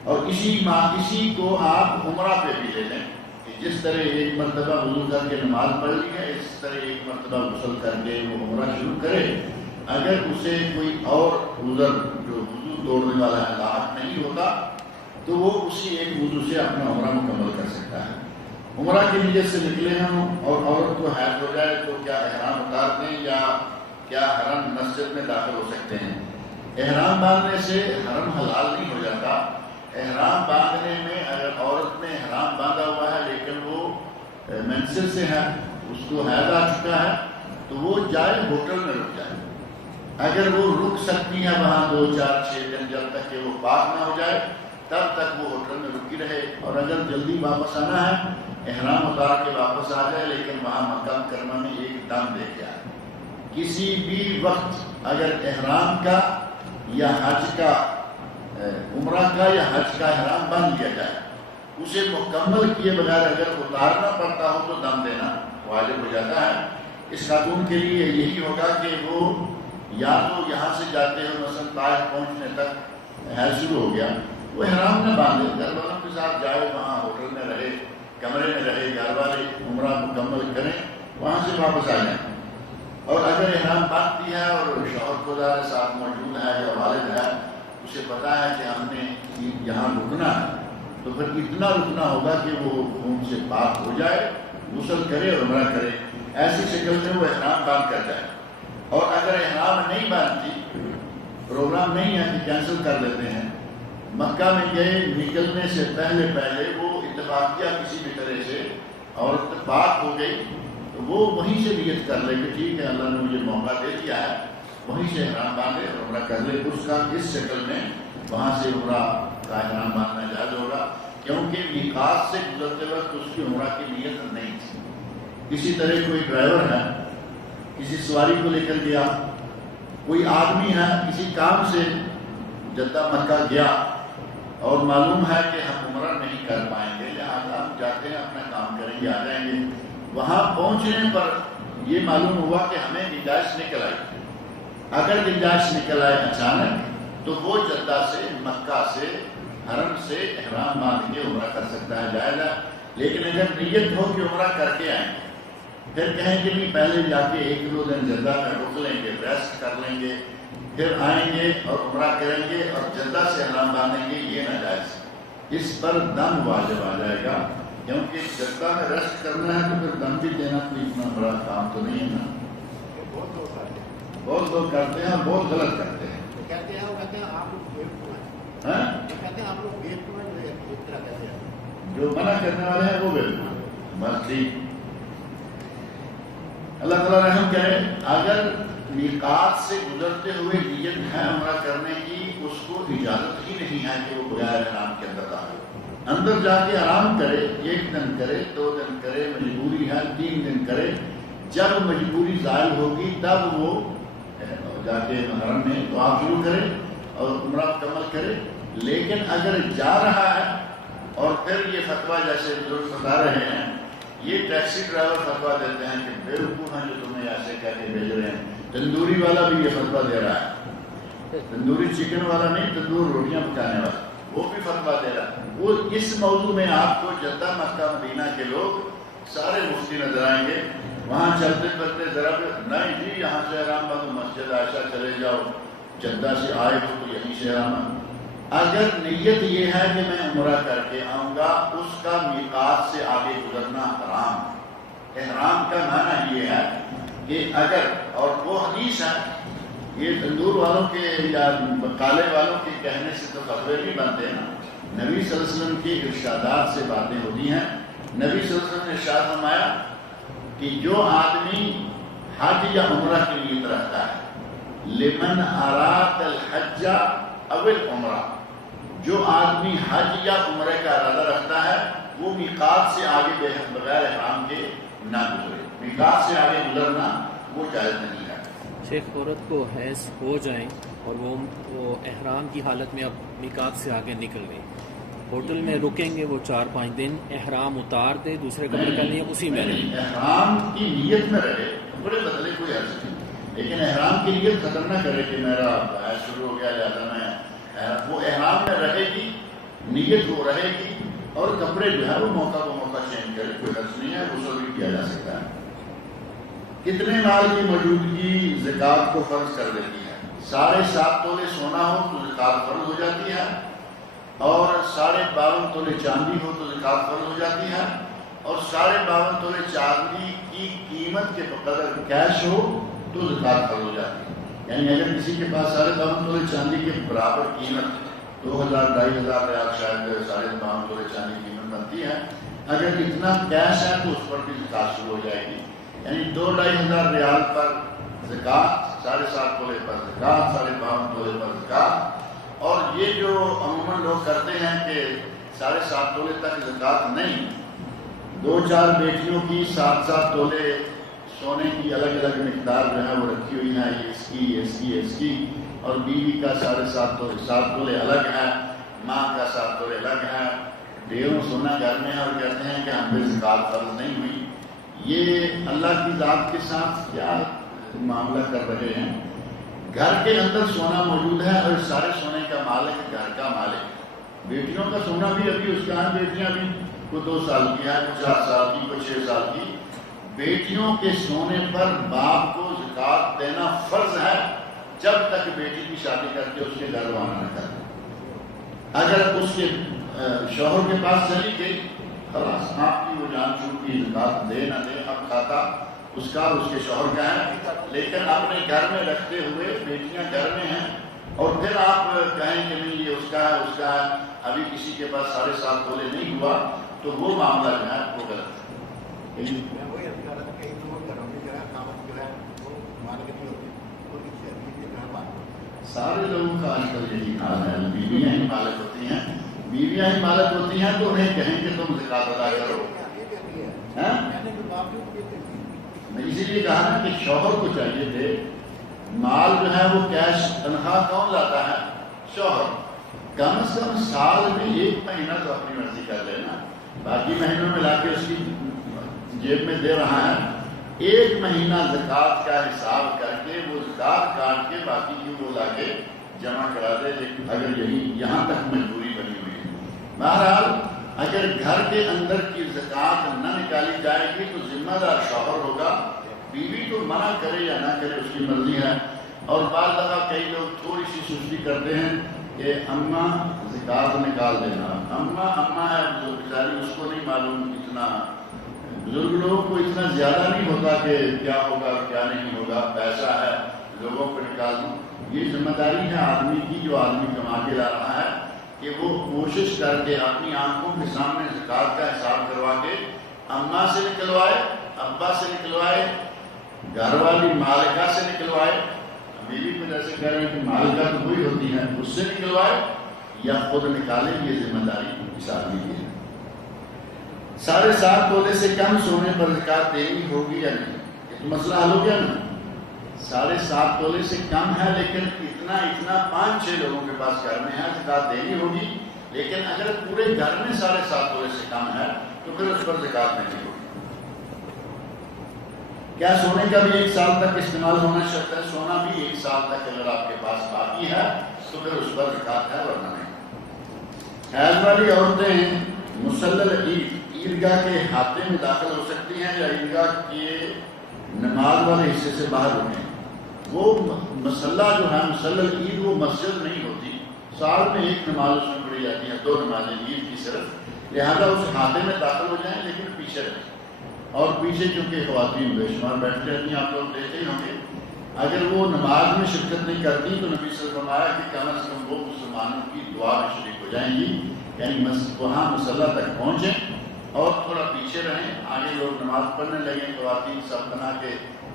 اور اسی کو آپ عمرہ پہ بھی لے لیں کہ جس طرح ایک مرتبہ وضو کر کے نماز پڑھ لی ہے، اس طرح ایک مرتبہ غسل کر کے وہ عمرہ شروع کرے۔ اگر اسے کوئی اور عذر جو وضو توڑنے والا ہے لاحق نہیں ہوتا تو وہ اسی ایک وضو سے اپنا عمرہ مکمل کر سکتا ہے۔ عمرہ کی نیت سے نکلے ہم اور عورت کو حیض ہو جائے تو کیا احرام اتار دیں یا کیا حرم مسجد میں داخل ہو سکتے ہیں؟ احرام باندھنے سے حرم حلال نہیں ہو جاتا۔ احرام باندھنے میں اگر عورت نے احرام باندھا ہوا ہے لیکن وہ منسل سے ہے، اس کو حیض آ چکا ہے، تو وہ جائے ہوٹل میں رک جائے۔ اگر وہ رک سکتی ہے وہاں 2-4-6 دن جب تک کہ وہ پاک نہ ہو جائے، تب تک وہ ہوٹل میں رکی رہے۔ اور اگر جلدی واپس آنا ہے، احرام اتار کے واپس آ جائے، لیکن وہاں مکہ مکرمہ میں ایک دم دے کے آئے۔ کسی بھی وقت اگر احرام کا یا حج کا، عمرہ کا یا حج کا احرام باندھ لیا جائے، اسے مکمل کیے بغیر اگر اتارنا پڑتا ہو تو دم دینا واجب ہو جاتا ہے۔ اس خاتون کے لیے یہی ہوگا کہ وہ یا تو یہاں سے جاتے ہیں مثلا طائف پہنچنے تک حیض شروع ہو گیا، وہ احرام نہ باندھے، گھر والوں کے ساتھ جائے، وہاں ہوٹل میں رہے، کمرے میں رہے، گھر والے عمرہ مکمل کریں، وہاں سے واپس آ جائیں۔ اور اگر احرام باندھتی ہے اور شوہر خدا کے ساتھ موجود ہے یا والد ہے، اسے پتا ہے کہ ہم نے یہاں رکنا ہے، تو پھر اتنا رکنا ہوگا کہ وہ خون سے پاک ہو جائے، غسل کرے اور عمرہ کرے، ایسی شکل میں وہ احرام باندھ کر جائے۔ اور اگر احرام نہیں باندھتی، پروگرام نہیں ہے کہ کینسل کر دیتے ہیں، مکہ میں گئے، نکلنے سے پہلے وہ اتفاقیہ کسی بھی طرح سے عورت پاک ہو گئی تو وہ وہیں سے نیت کر لے کہ ٹھیک ہے اللہ نے مجھے موقع دے دیا ہے، وہیں سے احرام باندھے اور عمرہ کر لے۔ اس کا اس شکل میں وہاں سے عمرہ کا احرام باندھنا جائز ہوگا، کیونکہ میقات سے گزرتے وقت اس کی عمرہ کی نیت نہیں تھی۔ اسی طرح کوئی ڈرائیور ہے، کسی سواری کو لے کر گیا، کوئی آدمی ہے کسی کام سے جدہ مکہ گیا اور معلوم ہے کہ ہم عمرہ نہیں کر پائیں گے، لہٰذا ہم جاتے ہیں اپنا کام کریں گے، آ جائیں گے۔ وہاں پہنچنے پر یہ معلوم ہوا کہ ہمیں گنجائش نکل آئی۔ اگر گنجائش نکل آئے اچانک تو وہ جدہ سے، مکہ سے، حرم سے احرام باندھ کے عمرہ کر سکتا ہے، جائز ہے۔ لیکن اگر نیت ہو کہ عمرہ کر کے آئیں، پھر کہیں کہ نہیں پہلے جا کے 1-2 دن جدہ میں رک لیں گے، ریسٹ کر لیں گے، پھر آئیں گے اور عمرہ کریں گے اور جدہ سے احرام باندھیں گے، یہ ناجائز۔ اس پر دم واجب آ جائے گا، کیونکہ جدہ میں ریسٹ کرنا ہے تو پھر دم بھی دینا کوئی اتنا بڑا کام تو نہیں ہے نا۔ بہت لوگ کرتے ہیں اور بہت غلط کرتے ہیں۔ جو منع کرنے والے ہیں وہ بالکل بس ٹھیک۔ اللہ تعالیٰ رحم کرے، اگر میقات سے گزرتے ہوئے نیت ہے عمرہ کرنے کی، اس کو اجازت ہی نہیں ہے کہ وہ بغیر احرام کے اندر داخل، اندر جا کے آرام کرے، 1 دن کرے، 2 دن کرے، مجبوری ہے 3 دن کرے۔ جب مجبوری زائل ہوگی تب وہ جا کے حرم میں طواف شروع کرے اور عمرہ مکمل کرے۔ لیکن اگر جا رہا ہے اور پھر یہ فتویٰ جیسے بزرگ بتا رہے ہیں، یہ ٹیکسی ڈرائیور فتویٰ دیتے ہیں کہ بیوقوف ہیں جو تمہیں ایسے کہہ کے بھیج رہے ہیں، تندوری والا بھی یہ فتویٰ دے رہا ہے، تندوری چکن والا نہیں، تندور روٹیاں پکانے والا، وہ بھی فتویٰ دے رہا ہے۔ وہ اس موضوع میں آپ کو جدہ مکہ مدینہ کے لوگ سارے مفتی نظر آئیں گے، وہاں چلتے پھرتے ذرا نہیں جی یہاں سے احرام باندھو، مسجد عائشہ چلے جاؤ، جدہ سے آئے ہو تو یہیں سے احرام۔ اگر نیت یہ ہے کہ میں عمرہ کر کے آؤں گا، اس کا میقات سے آگے گزرنا حرام۔ احرام کا معنی یہ ہے کہ اگر، اور وہ حدیث ہے، یہ تندور والوں کے یا بقالے والوں کے کہنے سے تو فتوے نہیں بنتے نا، نبی صلی اللہ علیہ وسلم کے ارشادات سے باتیں ہوتی ہیں۔ نبی صلی اللہ علیہ وسلم نے ارشاد فرمایا کہ جو آدمی حج یا عمرہ کی نیت رکھتا ہے، لمن اراد الحج او العمرہ، جو آدمی حج یا عمرے کا ارادہ رکھتا ہے وہ میقات سے آگے بغیر احرام کے نہ گزرے۔ میقات سے آگے گزرنا وہ جائز نہیں ہے۔ شیخ، عورت کو حیض ہو جائیں اور وہ احرام کی حالت میں اب میقات سے آگے نکل گئی، ہوٹل میں رکیں گے وہ 4-5 دن، احرام اتار دے، دوسرے کپڑے پہنے اسی میں رہے؟ احرام کی نیت میں رہے، بڑے بدلے کوئی حرض نہیں، لیکن احرام کی نیت ختم نہ کرے کہ میرا حیض شروع ہو گیا لہٰذا میں وہ احرام میں رہے گی، نیت وہ رہے گی، اور کپڑے جو ہے وہ موقع کو موقع چینج کرے، کوئی حرض نہیں ہے، غسل بھی کیا جا سکتا ہے۔ کتنے مال کی موجودگی زکوٰۃ کو فرض کر دیتی ہے؟ 7.5 تولے سونا ہو تو زکوٰۃ فرض ہو جاتی ہے، اور 52.5 تولے چاندی ہو تو زکوٰۃ فرض ہو جاتی ہے، اور 52.5 تولے چاندی کی قیمت کے بقدر کیش ہو تو زکوٰۃ فرض ہو جاتی ہے۔ یعنی اگر کسی کے پاس 52.5 تولے چاندی کے برابر قیمت 2,000-2,500 ریال، شاید 52.5 تولے چاندی کی قیمت بنتی ہے، اگر اتنا کیش ہے تو اس پر بھی زکوٰۃ شروع ہو جائے گی۔ یعنی 2,500 ریال پر زکوٰۃ، 7.5 تولے پر زکوٰۃ، 52.5 تولے پر زکوٰۃ۔ اور یہ جو عموماً لوگ کرتے ہیں کہ 7.5 تولے تک زکوٰۃ نہیں، 2-4 بیٹیوں کی 7-7 تولے سونے کی الگ الگ مقدار جو ہے وہ رکھی ہوئی ہیں، یہ اس کی، اس کی، اس کی، اور بیوی کا 7.5 تولے الگ ہے، ماں کا 7 تولے الگ ہے، ڈھیروں سونا گھر میں ہے، اور کہتے ہیں کہ ہم پہ زکوٰۃ فرض نہیں ہوئی۔ یہ اللہ کی ذات کے ساتھ کیا معاملہ کر رہے ہیں؟ گھر کے اندر سونا موجود ہے اور سارے سونے کا مالک گھر کا مالک۔ بیٹیوں کا سونا بھی ابھی اس کا ہے، بیٹیاں بھی کوئی 2 سال کی ہے، کوئی 4 سال کی، کوئی 6 سال کی۔ بیٹیوں کے سونے پر باپ کو زکوٰۃ دینا فرض ہے جب تک بیٹی کی شادی کر کے اس کے گھر روانہ نہ کر۔ اگر اس کے شوہر کے پاس چلی گئی، خلاص آپ کی وہ جان چھوٹ کی، زکوٰۃ دے نہ دے اب کھاتا اس کا، اس کے شوہر کا ہے۔ لیکن اپنے گھر میں رکھتے ہوئے بیٹیاں گھر میں ہیں، اور پھر آپ کہیں کہ نہیں یہ اس کا ہے، اس کا ہے، ابھی کسی کے پاس 7.5 تولے نہیں ہوا، تو وہ معاملہ جو ہے وہ غلط ہے۔ سارے لوگوں کا آج کل یہی حال ہے، بیویاں ہی مالک ہوتی ہیں، بیویاں ہی مالک ہوتی ہیں تو انہیں کہیں کہ تم زکوٰۃ ادا کرو۔ میں اسی لیے کہا نا کہ شوہر کو چاہیے تھے، مال جو ہے وہ کیش تنخواہ کون لاتا ہے؟ شوہر۔ کم از کم سال میں 1 مہینہ تو اپنی مرضی کر لینا، باقی مہینوں میں لا کے اس کی جیب میں دے رہا ہے، 1 مہینہ زکوٰۃ کا حساب کر کے وہ زکوٰۃ کاٹ کے باقی کی وہ لا کے جمع کرا دے۔ لیکن اگر یہاں تک مجبوری بنی ہوئی ہے، بہرحال اگر گھر کے اندر کی زکوٰۃ نہ نکالی جائے گی تو ذمہ دار شوہر ہوگا، بیوی تو منع کرے یا نہ کرے اس کی مرضی ہے۔ اور بعض دفعہ کئی لوگ تھوڑی سی سستی کرتے ہیں کہ اماں زکوٰۃ نکال دینا، اماں ہے جو بیچاری، اس کو نہیں معلوم، اتنا بزرگ لوگوں کو اتنا زیادہ نہیں ہوتا کہ کیا ہوگا کیا نہیں ہوگا، پیسہ ہے لوگوں کو نکال دوں۔ یہ ذمہ داری ہے آدمی کی، جو آدمی کما کے لا رہا ہے، کہ وہ کوشش کر کے اپنی آنکھوں کے سامنے زکوٰۃ کا حساب کروا کے اماں سے نکلوائے، ابا سے نکلوائے، گھر والی مالکہ سے نکلوائے، بیوی کو جیسے کہہ رہے ہیں کہ مالکہ تو وہی ہوتی ہے، اس سے نکلوائے یا خود نکالے، یہ ذمہ داری اس آدمی کی ہے۔ 7.5 تولے سے کم سونے پر زکوٰۃ دینی ہوگی یا نہیں؟ یہ تو مسئلہ حل ہو گیا نا۔ 7.5 تولے سے کم ہے لیکن اتنا 5-6 لوگوں کے پاس گھر میں ہے، زکوٰۃ دینی ہوگی۔ لیکن اگر پورے گھر میں 7.5 تولے سے کم ہے تو پھر اس پر زکوٰۃ نہیں ہوگی۔ کیا سونے کا بھی 1 سال تک استعمال ہونا شرط ہے؟ سونا بھی 1 سال تک اگر آپ کے پاس باقی ہے تو پھر اس پر زکوٰۃ ہے، ورنہ نہیں۔ حیض والی عورتیں مسلل عیدگاہ کے احاطے میں داخل ہو سکتی ہیں یا عیدگاہ کے نماز والے حصے سے باہر ہوتے ہیں؟ وہ مسلح جو ہے، مسلل عید، وہ مسجد نہیں ہوتی، سال میں 1 نماز اس میں پڑھی جاتی ہے، 2 نمازیں عید کی صرف، لہذا اس احاطے میں داخل ہو جائیں لیکن پیچھے رہیں۔ اور پیچھے چونکہ خواتین بے شمار بیٹھ جاتی ہیں، آپ لوگ دیکھتے ہی ہوں گے، اگر وہ نماز میں شرکت نہیں کرتی تو نبی صلی اللہ علیہ وسلم نے فرمایا کہ کم از کم وہ مسلمانوں کی دعا میں شریک ہو جائیں گی یعنی وہاں مصلی تک پہنچیں اور تھوڑا پیچھے رہیں، آگے لوگ نماز پڑھنے لگیں، خواتین سب بنا کے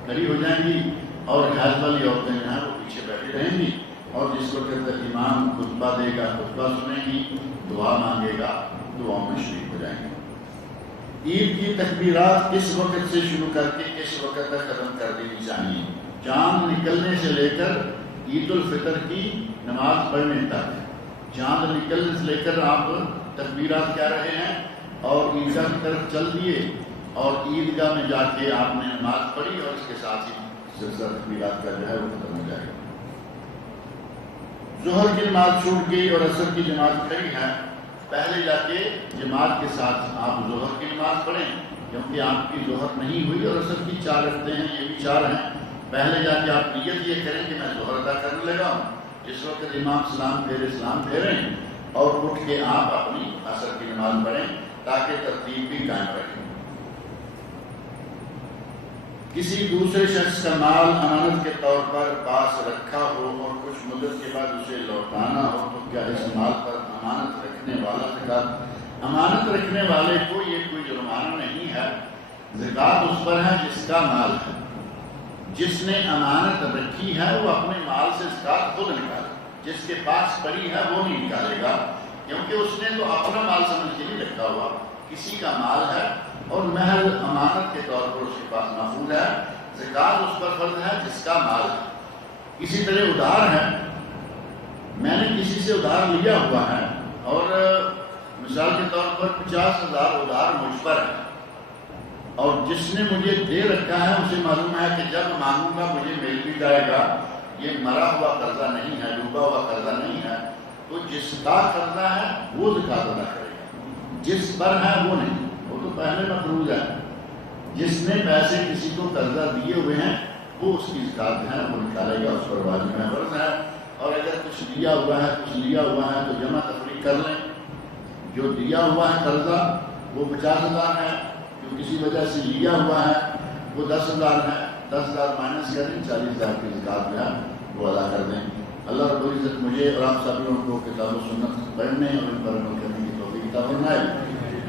کھڑی ہو جائیں گی اور حیض والی عورتیں جو ہیں وہ پیچھے بیٹھی رہیں گی، اور جس وقت امام خطبہ دے گا خطبہ سنیں گی، دعا مانگے گا، دعاؤں میں شریک ہو جائیں گے۔ عید کی تکبیرات کس وقت سے شروع کر کے کس وقت تک ختم کر دینی چاہیے؟ چاند نکلنے سے لے کر عید الفطر کی نماز پڑھنے تک، چاند نکلنے سے لے کر آپ تکبیرات کہہ رہے ہیں اور عیدگاہ کی طرف چل دیے اور عیدگاہ میں جا کے آپ نے نماز پڑھی اور اس کے ساتھ ہی سلسلہ تکبیرات کا جو ہے وہ ختم ہو جائے گا۔ ظہر کی نماز چھوٹ گئی اور عصر کی جماعت کھڑی ہے، پہلے جا کے جماعت کے ساتھ آپ ظہر کی نماز پڑھیں، کیونکہ آپ کی ظہر نہیں ہوئی اور عصر کی 4 رکعتیں ہیں، یہ بھی 4 ہیں۔ پہلے جا کے آپ نیت یہ کریں کہ میں ظہر ادا کرنے لگا ہوں، جس وقت امام سلام پھیریں اور اٹھ کے آپ اپنی عصر کی نماز پڑھیں تاکہ ترتیب بھی قائم رکھیں۔ کسی دوسرے شخص کا مال امانت کے طور پر پاس رکھا ہو اور کچھ مدت کے بعد اسے لوٹانا ہو تو کیا اس مال پر امانت رکھنے والا زکات؟ امانت رکھنے والے کو یہ کوئی جرمانہ نہیں ہے، زکات اس پر ہے جس کا مال ہے۔ جس نے امانت رکھی ہے وہ اپنے مال سے زکات خود نکالے، جس کے پاس پڑی ہے وہ نہیں نکالے گا، کیونکہ اس نے تو اپنا مال سمجھ کے نہیں رکھا ہوا، کسی کا مال ہے اور محض امانت کے طور پر اس کے پاس محفوظ ہے، زکات اس پر فرض ہے جس کا مال ہے۔ اسی طرح ادھار ہے، میں نے کسی سے ادھار لیا ہوا ہے اور مثال کے طور پر 50,000 ادھار مجھ پر ہے، اور جس نے مجھے دے رکھا ہے اسے معلوم ہے کہ جب مانگوں گا مجھے مل بھی جائے گا، یہ مرا ہوا قرضہ نہیں ہے، ڈوبا ہوا قرضہ نہیں ہے، تو جس کا قرضہ ہے وہ زکات ادا کرے گا، جس پر ہے وہ نہیں، وہ تو پہلے مفروض ہے۔ جس نے پیسے کسی کو قرضہ دیے ہوئے ہیں وہ اس کی زکات ہے وہ نکالے گا، اس پر واجب ہے، فرض ہے۔ اور اگر کچھ لیا ہوا ہے تو جمع تفریق کر لیں، جو دیا ہوا ہے قرضہ وہ 50,000 ہے، جو کسی وجہ سے لیا ہوا ہے وہ 10,000 ہے، 10,000 مائنس کریں، 40,000 کی زکات جو ہے وہ ادا کر دیں۔ اللہ رب العزت مجھے اور آپ سب لوگوں کو کتاب و سنت پڑھنے اور ان پر عمل کرنے کی توفیق عطا فرمائے۔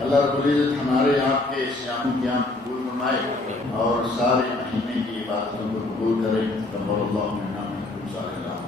اللہ رب العزت ہمارے آپ کے صیام قیام قبول فرمائے اور سارے مہینے کی عبادتوں کو قبول کرے۔ تقبل اللہ منا ومنکم صالح العمل۔